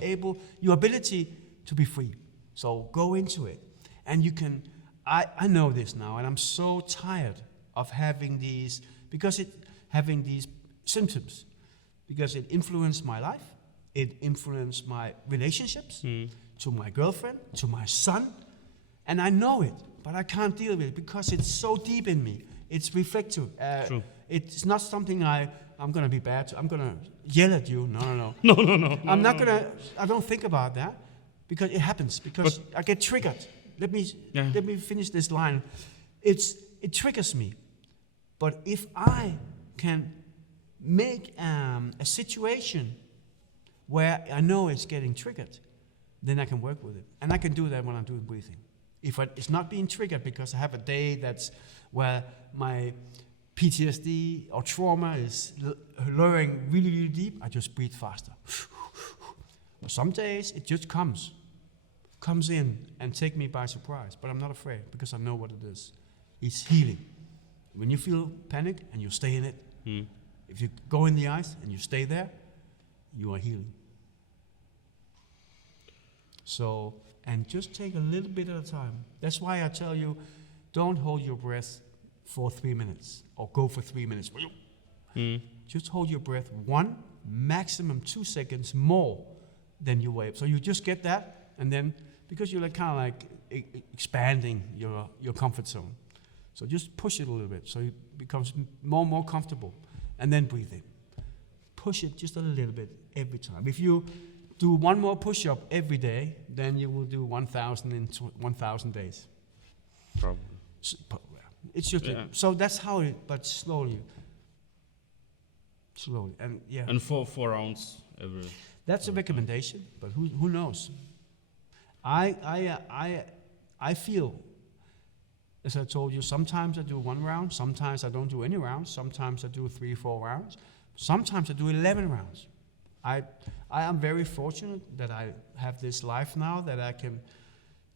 ability to be free. So go into it, and you can. I know this now, and I'm so tired of having these symptoms, because it influenced my life, it influenced my relationships, to my girlfriend, to my son, and I know it, but I can't deal with it because it's so deep in me. It's reflective. True. It's not something I'm going to be bad. I'm going to yell at you. No. No. I'm not going to. I don't think about that because it happens. Because I get triggered. Let me finish this line. It triggers me. But if I can make a situation where I know it's getting triggered, then I can work with it, and I can do that when I'm doing breathing. If it's not being triggered because I have a day that's where my PTSD or trauma is luring really, really deep, I just breathe faster. But some days it just comes in and take me by surprise. But I'm not afraid because I know what it is. It's healing. When you feel panic and you stay in it, if you go in the ice and you stay there, you are healing. So, and just take a little bit at a time. That's why I tell you, don't hold your breath for 3 minutes or go for 3 minutes. Just hold your breath 1, maximum 2 seconds more than you wait. So you just get that, and then because you're kind of like expanding your comfort zone. So just push it a little bit so it becomes more and more comfortable, and then breathe in. Push it just a little bit every time. If you do one more push-up every day, then you will do 1,000 in 1,000 days. Probably. It's just so that's how it, but slowly, and yeah. And 4 rounds every. That's a recommendation, but who knows? I feel, as I told you, sometimes I do 1 round, sometimes I don't do any rounds, sometimes I do 3-4 rounds, sometimes I do 11 rounds. I am very fortunate that I have this life now that I can.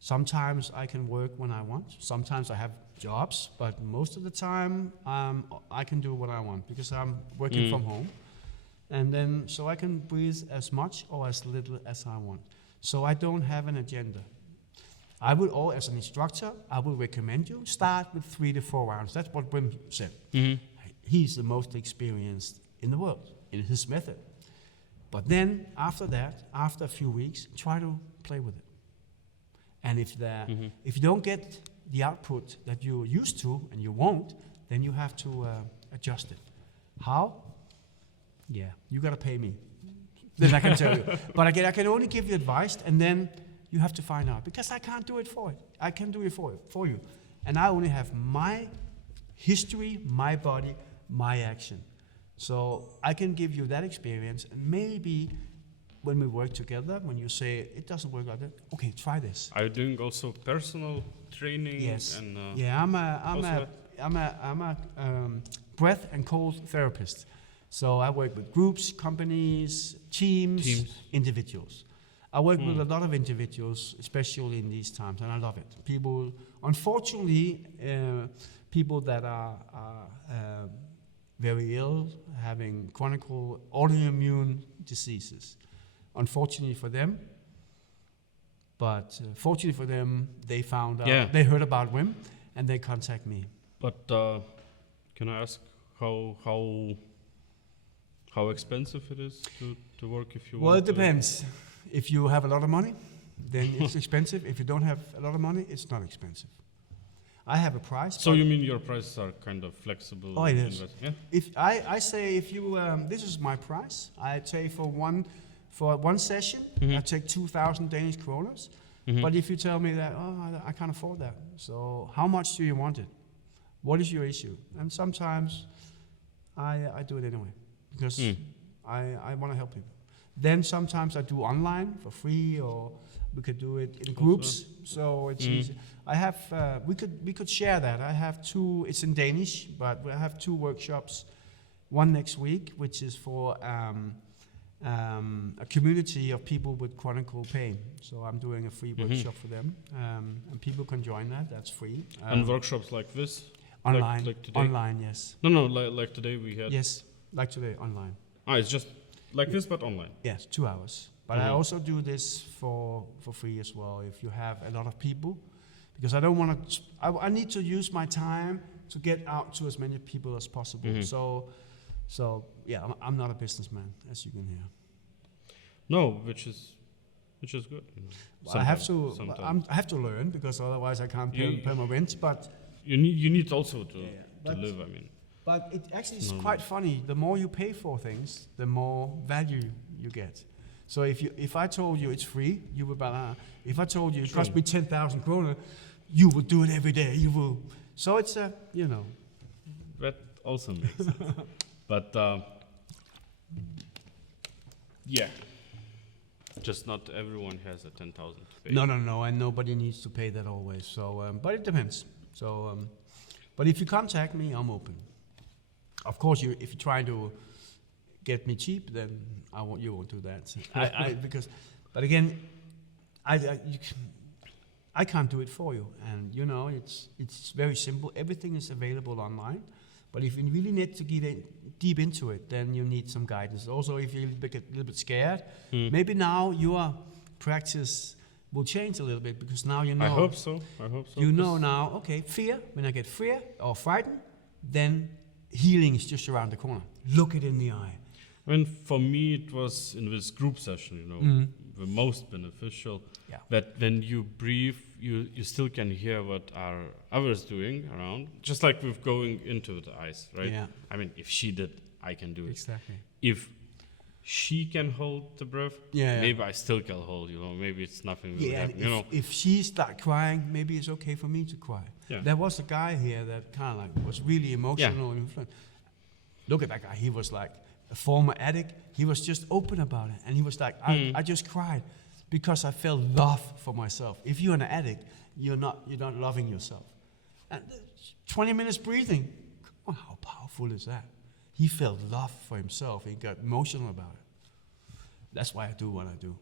Sometimes I can work when I want. Sometimes I have jobs, but most of the time I can do what I want because I'm working from home. And then, so I can breathe as much or as little as I want. So I don't have an agenda. I would, as an instructor, I would recommend you start with 3 to 4 rounds. That's what Wim said. He's the most experienced in the world in his method. But then after that, after a few weeks, try to play with it. And if you don't get the output that you're used to, and you won't, then you have to adjust it. How? Yeah, you gotta pay me. Then I can tell you. But I can only give you advice, and then you have to find out, because I can't do it for it. I can do it for you. And I only have my history, my body, my action. So I can give you that experience, and maybe when we work together, when you say it doesn't work like that, okay, try this. Are you doing also personal training? Yes. And, yeah, I'm a breath and cold therapist. So I work with groups, companies, teams. Individuals. I work with a lot of individuals, especially in these times, and I love it. People, unfortunately, people that are very ill, having chronic autoimmune diseases. Unfortunately for them, but fortunately for them, they found out, they heard about Wim, and they contact me. But can I ask how How expensive it is to work if you Well, want it depends. If you have a lot of money, then it's expensive. If you don't have a lot of money, it's not expensive. I have a price. So you mean your prices are kind of flexible? Oh, it is. Yeah. If I say if you this is my price, I take for one session, I take 2,000 Danish kroners. But if you tell me that I can't afford that, so how much do you want it? What is your issue? And sometimes I do it anyway because I want to help people. Then sometimes I do online for free, or we could do it in groups. So it's easy. I have we could share that. I have two. It's in Danish, but I have 2 workshops. One next week, which is for a community of people with chronic pain. So I'm doing a free workshop for them, and people can join that. That's free. And workshops like this? Online. Like today? Online, yes. No, like today we had. Yes, like today, online. It's just like this, but online. Yes, 2 hours. But I also do this for free as well. If you have a lot of people, because I don't want to. I need to use my time to get out to as many people as possible. So yeah, I'm not a businessman, as you can hear. No, which is good. You know. Well, I have to learn, because otherwise I can't pay my rent. But you need also to live. I mean. But it actually is quite funny. The more you pay for things, the more value you get. So if I told you it's free, you would buy. If I told you it cost me 10,000 kroner, you would do it every day. You will. So it's That also makes sense. But yeah, just not everyone has a 10,000 to pay. No, and nobody needs to pay that always. So, but it depends. So, but if you contact me, I'm open. Of course, if you try to get me cheap, then you won't do that. But again, I can't do it for you. And it's very simple. Everything is available online. But if you really need to get deep into it, then you need some guidance. Also, if you're a little bit scared, maybe now your practice will change a little bit, because now you know. I hope so. You know now, okay, fear. When I get fear or frightened, then healing is just around the corner. Look it in the eye. I mean, for me, it was in this group session, the most beneficial. Yeah. That when you breathe, you still can hear what are others doing around. Just like with going into the ice, right? Yeah. I mean, if she did, I can do it. Exactly. If she can hold the breath, maybe I still can hold. Maybe it's nothing. Really happening, if she start crying, maybe it's okay for me to cry. Yeah. There was a guy here that kind of was really emotional and influenced. Look at that guy. He was like a former addict. He was just open about it, and he was like, I just cried because I felt love for myself. If you're an addict, you're not loving yourself. And 20 minutes breathing, come on, how powerful is that? He felt love for himself. He got emotional about it. That's why I do what I do.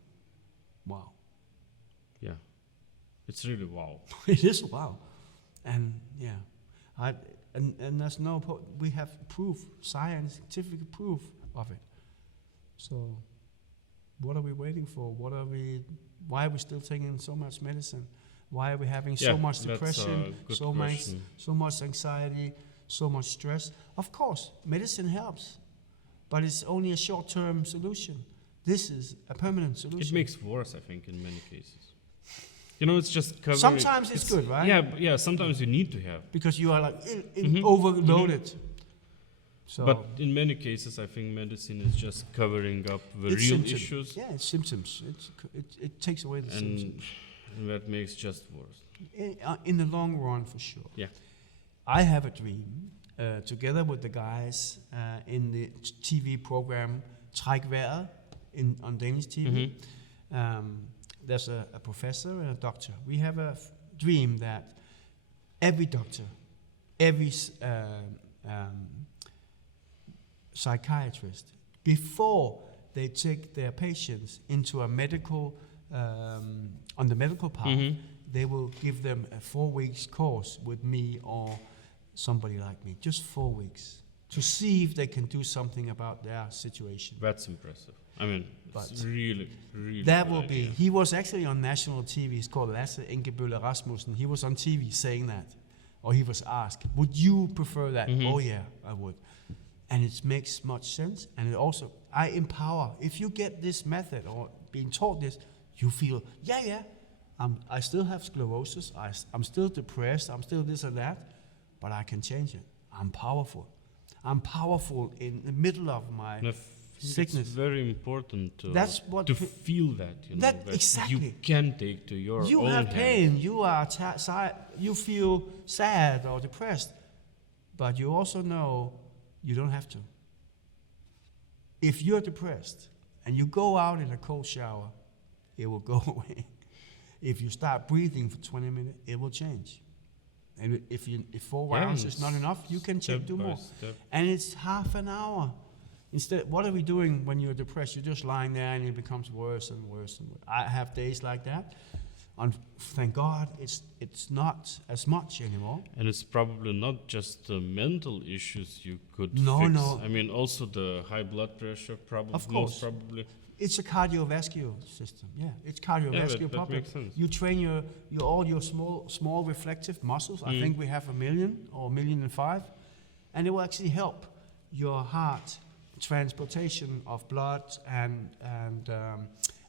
Wow. Yeah. It's really wow. It is wow. And and there's we have proof, scientific proof of it. So what are we waiting for? Why are we still taking so much medicine? Why are we having so much depression, so much anxiety, so much stress? Of course, medicine helps, but it's only a short-term solution. This is a permanent solution. It makes worse, I think, in many cases. It's just covering. Sometimes it's good, right? Yeah. Sometimes you need to have, because you are like overloaded. So but in many cases, I think medicine is just covering up the real symptoms. issues. Yeah, it's symptoms. It takes away the symptoms. And that makes just worse. In the long run, for sure. Yeah. I have a dream, together with the guys in the TV program Træk Vejret on Danish TV. There's a professor and a doctor. We have a dream that every doctor, every psychiatrist, before they take their patients into a medical, on the medical path, they will give them a 4 weeks course with me or somebody like me, just 4 weeks, to see if they can do something about their situation. That's impressive. I mean, it's really, really. That will be. He was actually on national TV. He's called Lasse Enkebølle Rasmussen. He was on TV saying that, or he was asked, "Would you prefer that?" Oh yeah, I would. And it makes much sense. And it also, I empower. If you get this method or being taught this, you feel, I still have sclerosis. I'm still depressed. I'm still this or that. But I can change it. I'm powerful. I'm powerful in the middle of my sickness. It's very important to feel that. That exactly. You can take to your own You have pain. hands. You are you feel sad or depressed. But you also know you don't have to. If you're depressed and you go out in a cold shower, it will go away. If you start breathing for 20 minutes, it will change. And if 4 rounds is not enough, you can do more. And it's half an hour. Instead, what are we doing when you're depressed? You're just lying there and it becomes worse and worse and worse. I have days like that. Thank God it's not as much anymore. And it's probably not just the mental issues you could fix. No. I mean, also the high blood pressure, Of course. most probably. It's a cardiovascular system. Yeah, it's cardiovascular that problem. makes sense. You train all your small reflective muscles. I think we have 1 million or 1.5 million, and it will actually help your heart transportation of blood and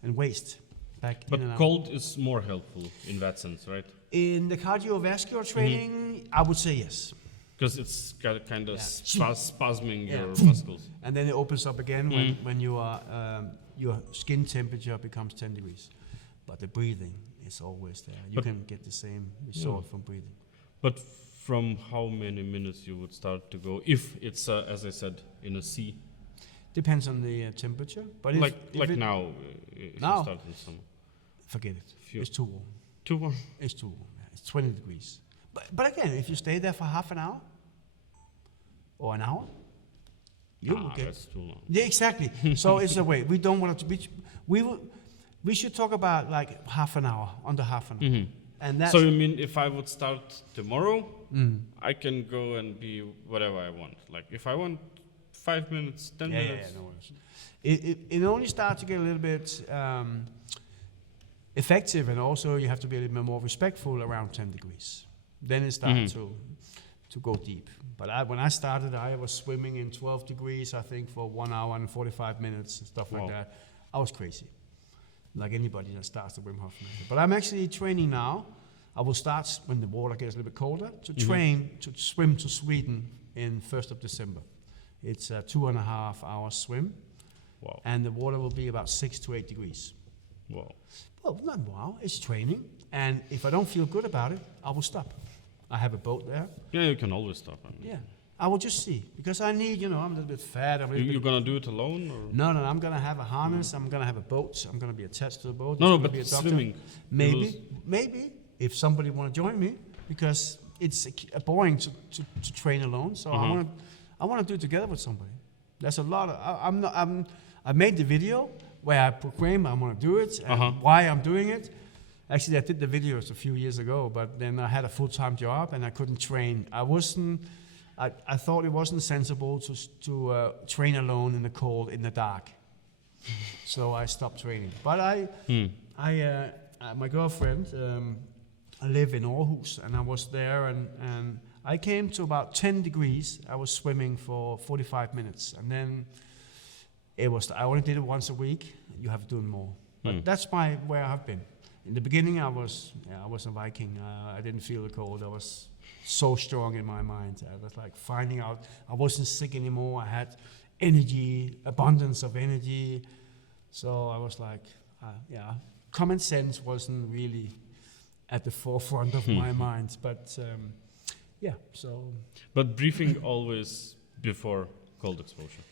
waste back But in and out. cold is more helpful in that sense, right? In the cardiovascular training, I would say yes. Because it's kind of spasming Yeah. your muscles. And then it opens up again when you are your skin temperature becomes 10 degrees. But the breathing is always there. You can get the same result from breathing. But from how many minutes you would start to go if it's, as I said, in a sea? Depends on the temperature. But if now, if now, you start in summer. forget it. Few. It's too warm. Too warm? It's too warm. Yeah. It's 20 degrees. But again, if you stay there for half an hour or an hour, you will get. That's too long. Yeah, exactly. So it's a way. We don't want it to be. We should talk about like half an hour, under half an hour. And that's So you mean if I would start tomorrow, I can go and be whatever I want. Like if I want 5 minutes, 10 minutes. Yeah, no worries. It only starts to get a little bit effective, and also you have to be a little bit more respectful around 10 degrees. Then it starts to go deep. But when I started, I was swimming in 12 degrees, I think, for 1 hour and 45 minutes and stuff like that. I was crazy, like anybody that starts the Wim Hof Method. But I'm actually training now. I will start when the water gets a little bit colder to train to swim to Sweden in 1st of December. It's a 2.5 hour swim. Wow. And the water will be about 6 to 8 degrees. Wow. Well, not wow, it's training. And if I don't feel good about it, I will stop. I have a boat there. Yeah, you can always stop. I mean. Yeah, I will just see. Because I need, I'm a little bit fat. You're going to do it alone? Or? No, I'm going to have a harness. I'm going to have a boat. I'm going to be attached to the boat. No, There's but gonna be a doctor. swimming. Maybe, if somebody want to join me. Because it's boring to train alone. So I want to do it together with somebody. There's a lot of, I made the video where I proclaim I want to do it and why I'm doing it. Actually, I did the videos a few years ago, but then I had a full-time job and I couldn't train. I thought it wasn't sensible to train alone in the cold, in the dark. So I stopped training. But my girlfriend, I live in Aarhus, and I was there, and I came to about 10 degrees. I was swimming for 45 minutes, and then I only did it once a week. You have to do it more. But that's where I have been. In the beginning, I was a Viking. I didn't feel the cold. I was so strong in my mind. I was like finding out I wasn't sick anymore. I had energy, abundance of energy. So I was like, common sense wasn't really at the forefront of my mind. But so. But briefing always before cold exposure.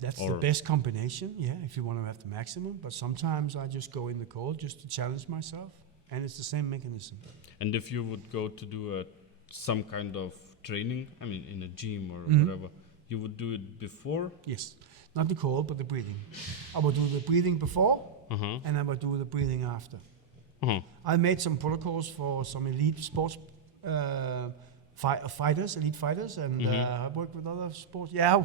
That's the best combination, if you want to have the maximum. But sometimes I just go in the cold just to challenge myself. And it's the same mechanism. And if you would go to do some kind of training, I mean in a gym or whatever, you would do it before? Yes. Not the cold, but the breathing. I would do the breathing before, and I would do the breathing after. I made some protocols for some elite sports elite fighters, and I work with other sports. Yeah,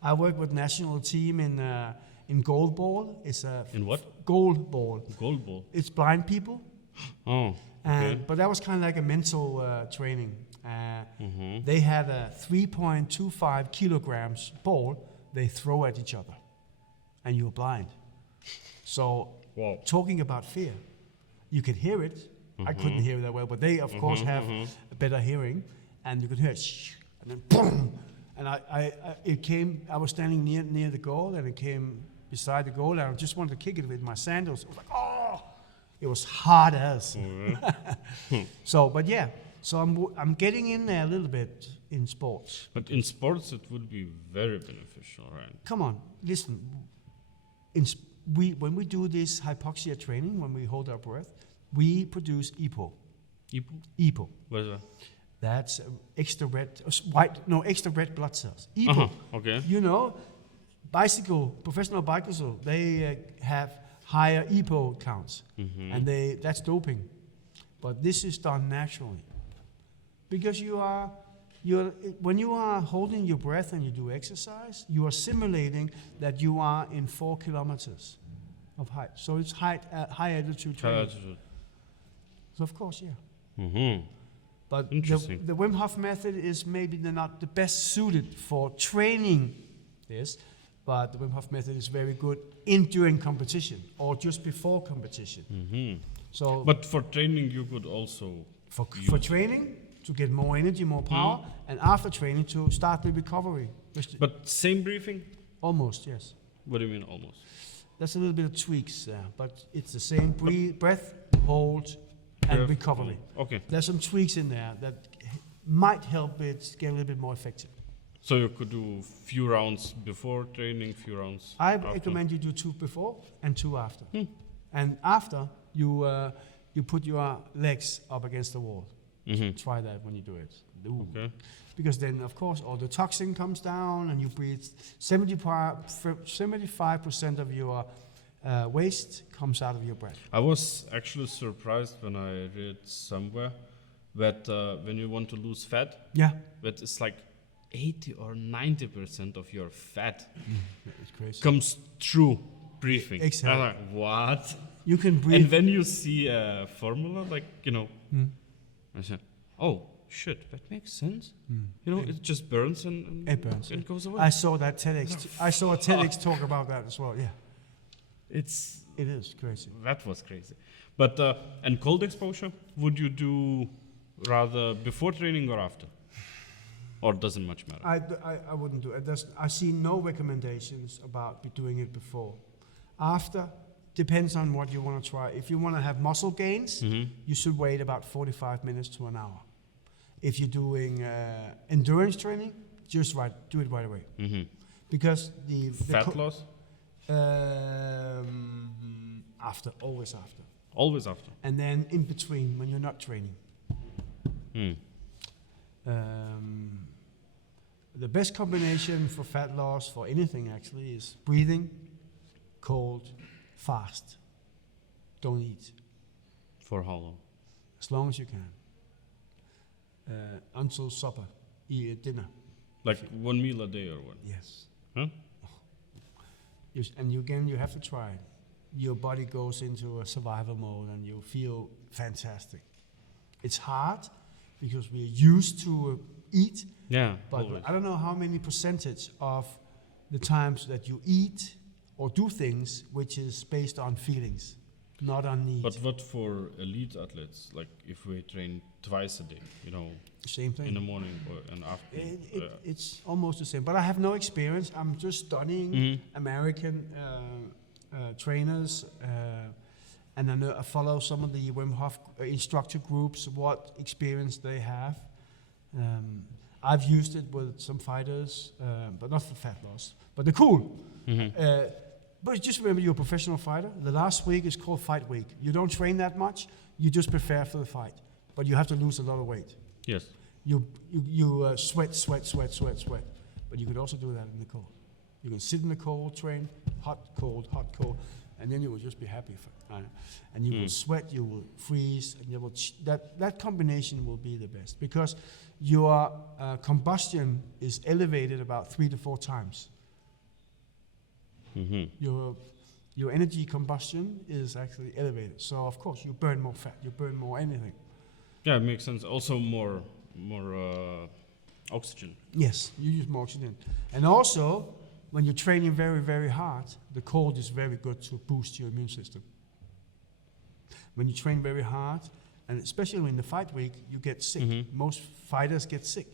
I work with national team in goalball. It's in what? Goalball. Goalball. It's blind people. Oh. Okay. But that was kind of like a mental training, They had a 3.25 kilograms ball they throw at each other, and you're blind. So, talking about fear, you can hear it. I couldn't hear it that well, but they, of course, have a better hearing, and you can hear it, and then boom, and it came. I was standing near the goal, and it came beside the goal, and I just wanted to kick it with my sandals. It was like, oh, it was hard as. So, but yeah, so I'm getting in there a little bit in sports. But in sports, it would be very beneficial, right? Come on, listen. When we do this hypoxia training, when we hold our breath, we produce EPO. EPO? EPO. What is that? That's extra red blood cells. EPO. Okay. You know, professional bikers, they have higher EPO counts, and that's doping. But this is done naturally, because when you are holding your breath and you do exercise, you are simulating that you are in 4 kilometers of height. So it's high altitude training. High altitude. So of course, yeah. But the Wim Hof method is maybe not the best suited for training this, but the Wim Hof method is very good during competition or just before competition. So, but for training, you could also for training to get more energy, more power, and after training to start the recovery. But same breathing? Almost, yes. What do you mean almost? There's a little bit of tweaks there, but it's the same breath, hold, and recovery. Okay. There's some tweaks in there that might help it get a little bit more effective. So you could do few rounds before training, few rounds I after. recommend you do 2 before and 2 after. And after, you put your legs up against the wall. Try that when you do it. Okay. Because then, of course, all the toxin comes down and you breathe 75% of your waste comes out of your breath. I was actually surprised when I read somewhere that when you want to lose fat, that it's like 80 or 90% of your fat it's crazy. Comes through breathing. Exactly. I'm like, what? You can breathe. And then you see a formula, like, I said, oh, shit, that makes sense. It just burns and it burns. It goes away. I saw that TEDx. I saw a TEDx talk about that as well. Yeah. It is crazy. That was crazy. But and cold exposure, would you do rather before training or after? Or doesn't much matter? I wouldn't do it. I see no recommendations about doing it before. After, depends on what you want to try. If you want to have muscle gains, you should wait about 45 minutes to an hour. If you're doing endurance training, just do it right away. Because the fat loss? After, always after. Always after. And then in between, when you're not training. The best combination for fat loss, for anything actually, is breathing, cold, fast. Don't eat. For how long? As long as you can. Until supper, dinner. Like 1 meal a day or what? Yes. Huh? And you have to try it. Your body goes into a survival mode and you feel fantastic. It's hard because we're used to eat. Yeah, but always. I don't know how many percentage of the times that you eat or do things which is based on feelings, not on need. But what for elite athletes? Like if we train twice a day, same thing. In the morning and after. It's almost the same. But I have no experience. I'm just studying American trainers, and I follow some of the Wim Hof instructor groups, what experience they have. I've used it with some fighters, but not for fat loss. But they're cool. But just remember, you're a professional fighter. The last week is called fight week. You don't train that much. You just prepare for the fight. But you have to lose a lot of weight. Yes. You sweat. But you could also do that in the cold. You can sit in the cold, train, hot, cold, and then you will just be happy. And you will sweat, you will freeze, and you will that combination will be the best because your combustion is elevated about 3 to 4 times. Your energy combustion is actually elevated. So of course you burn more fat, you burn more anything. Yeah, it makes sense. Also more more oxygen. Yes, you use more oxygen. And also, when you're training very, very hard, the cold is very good to boost your immune system. When you train very hard, and especially in the fight week, you get sick. Most fighters get sick.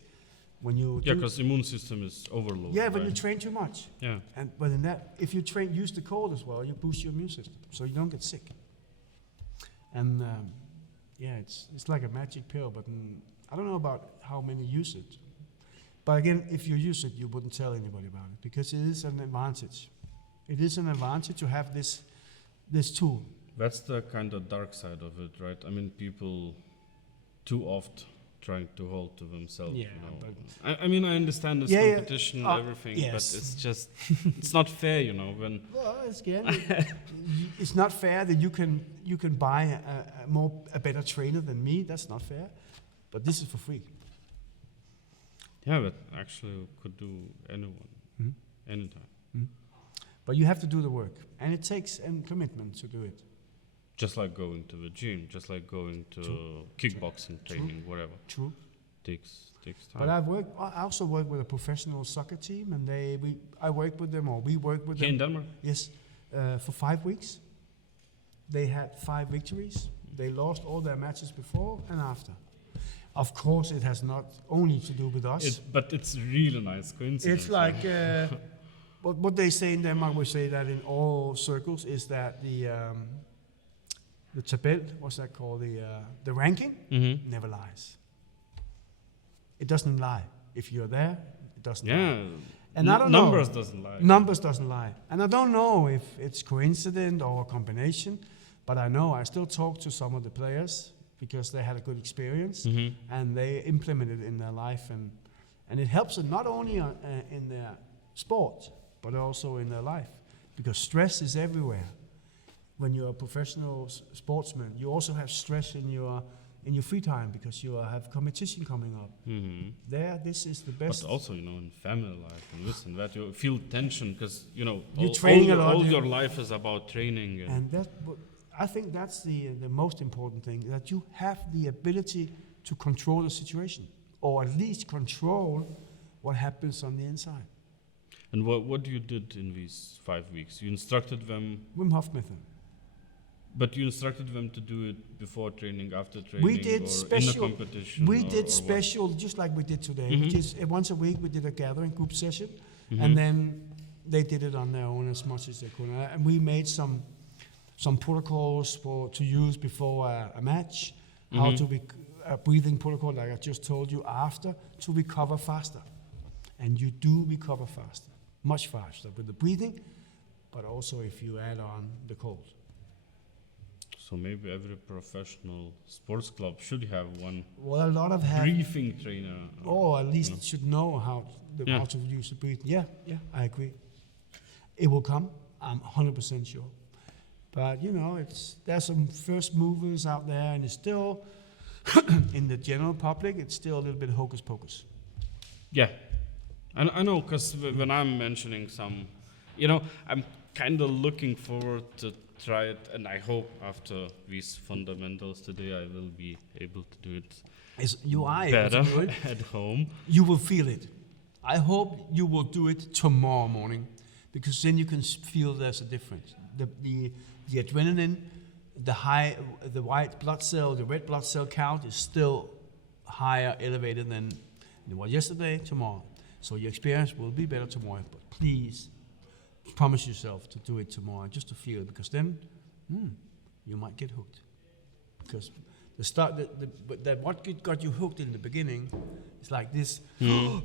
When you Because immune system is overloaded. yeah, when right? you train too much. Yeah. But in that, if you use the cold as well, you boost your immune system, so you don't get sick. And it's like a magic pill. But I don't know about how many use it. But again, if you use it, you wouldn't tell anybody about it because it is an advantage. It is an advantage to have this tool. That's the kind of dark side of it, right? I mean, people too oft trying to hold to themselves. Yeah, you know. but I mean, I understand this competition, everything, yes. but it's just, it's not fair, you know, when... Well, it's not fair that you can buy a better trainer than me. That's not fair. But this is for free. Yeah, but actually could do anyone, anytime. But you have to do the work, and it takes a commitment to do it. Just like going to the gym, just like going to kickboxing training, whatever. True. Takes time. But I also work with a professional soccer team, and I work with them, or we work with Here them. in Denmark? Yes, for 5 weeks. They had 5 victories. They lost all their matches before and after. Of course, it has not only to do with us. But it's really nice coincidence. It's like what they say in Denmark. We say that in all circles is that the tabel, what's that called? The ranking never lies. It doesn't lie. If you're there, it doesn't lie. And I don't know. Numbers doesn't lie. Numbers doesn't lie. And I don't know if it's coincident or a combination, but I know I still talk to some of the players because they had a good experience and they implement it in their life, and it helps them not only in their sport but also in their life, because stress is everywhere. When you're a professional sportsman, you also have stress in your free time because you have competition coming up. This is the best. But also, you know, in family life and this and that, you feel tension because, you know, you're training a lot. All your life is about training. And I think that's the most important thing, that you have the ability to control the situation, or at least control what happens on the inside. And what you did in these 5 weeks? You instructed them... Wim Hof Method. But you instructed them to do it before training, after training, We did or special. in a competition? We or did special, just like we did today. Which is once a week we did a gathering group session, and then they did it on their own as much as they could. And we made some protocols to use before a match, how to be a breathing protocol, like I just told you, after, to recover faster. And you do recover faster, much faster with the breathing, but also if you add on the cold. So maybe every professional sports club should have one Well, a lot of breathing trainer. or at least should know how to use the breathing. Yeah, I agree. It will come. I'm 100% sure. But you know, there's some first movers out there, and it's still in the general public, it's still a little bit hocus pocus. Yeah, and I know, because when I'm mentioning some, you know, I'm kind of looking forward to try it, and I hope after these fundamentals today I will be able to do it better at home. You will feel it. I hope you will do it tomorrow morning, because then you can feel there's a difference. The adrenaline, the white blood cell, the red blood cell count is still higher, elevated than it was yesterday, tomorrow. So your experience will be better tomorrow. But please promise yourself to do it tomorrow, just to feel it, because then you might get hooked. Because what got you hooked in the beginning is like this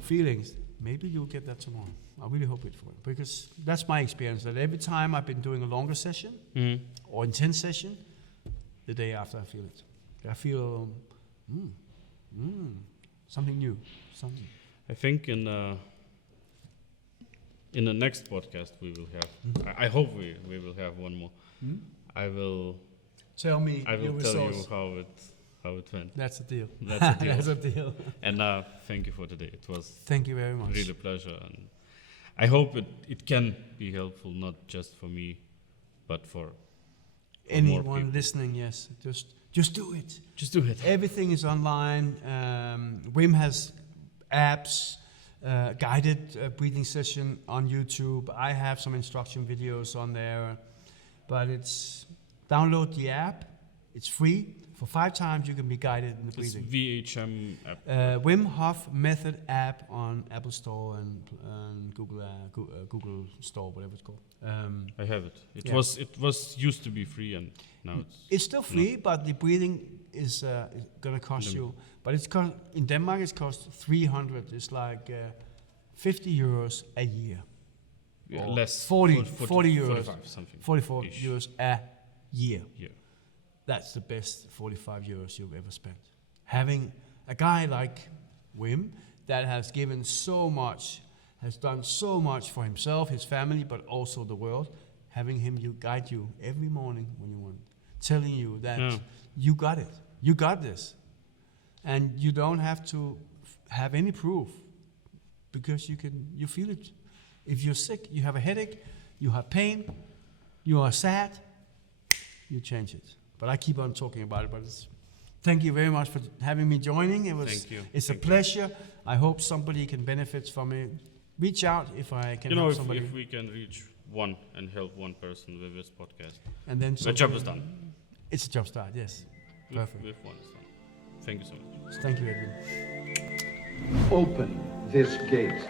feelings. Maybe you'll get that tomorrow. I really hope it for it, because that's my experience, that every time I've been doing a longer session or intense session, the day after I feel it. I feel something new, something. I think in the next podcast we will have, I hope we will have one more. I will tell me I will your tell results. you how it went. That's a deal. That's a deal. That's a deal. And thank you for today. It was Thank you very much. really a pleasure, and I hope it can be helpful, not just for me, but for more Anyone people. listening, yes, just Just do it. Just do it. Everything is online. Wim has apps, guided breathing session on YouTube. I have some instruction videos on there, but it's download the app. It's free. For 5 times you can be guided in the It's breathing. VHM app. Wim Hof Method app on Apple Store and Google Store, whatever it's called. I have it. It yeah. was used to be free, and now It's still free, but the breathing is gonna cost you. But in Denmark it costs 300. It's like 50 euros a year. yeah, or less. 40 euros. 45 something. 44 ish. euros a year. Yeah. That's the best 45 euros you've ever spent. Having a guy like Wim that has given so much, has done so much for himself, his family, but also the world, having him guide you every morning when you want, telling you that you got it, you got this. And you don't have to have any proof because you feel it. If you're sick, you have a headache, you have pain, you are sad, you change it. But I keep on talking about it. But thank you very much for having me joining. Thank you. It's a pleasure. I hope somebody can benefit from it. Reach out if I can help somebody. If we can reach one and help one person with this podcast, And then the job is done. It's a job start. Yes. Perfect. With one is done. Thank you so much. Thank you, Edwin. Open this gate.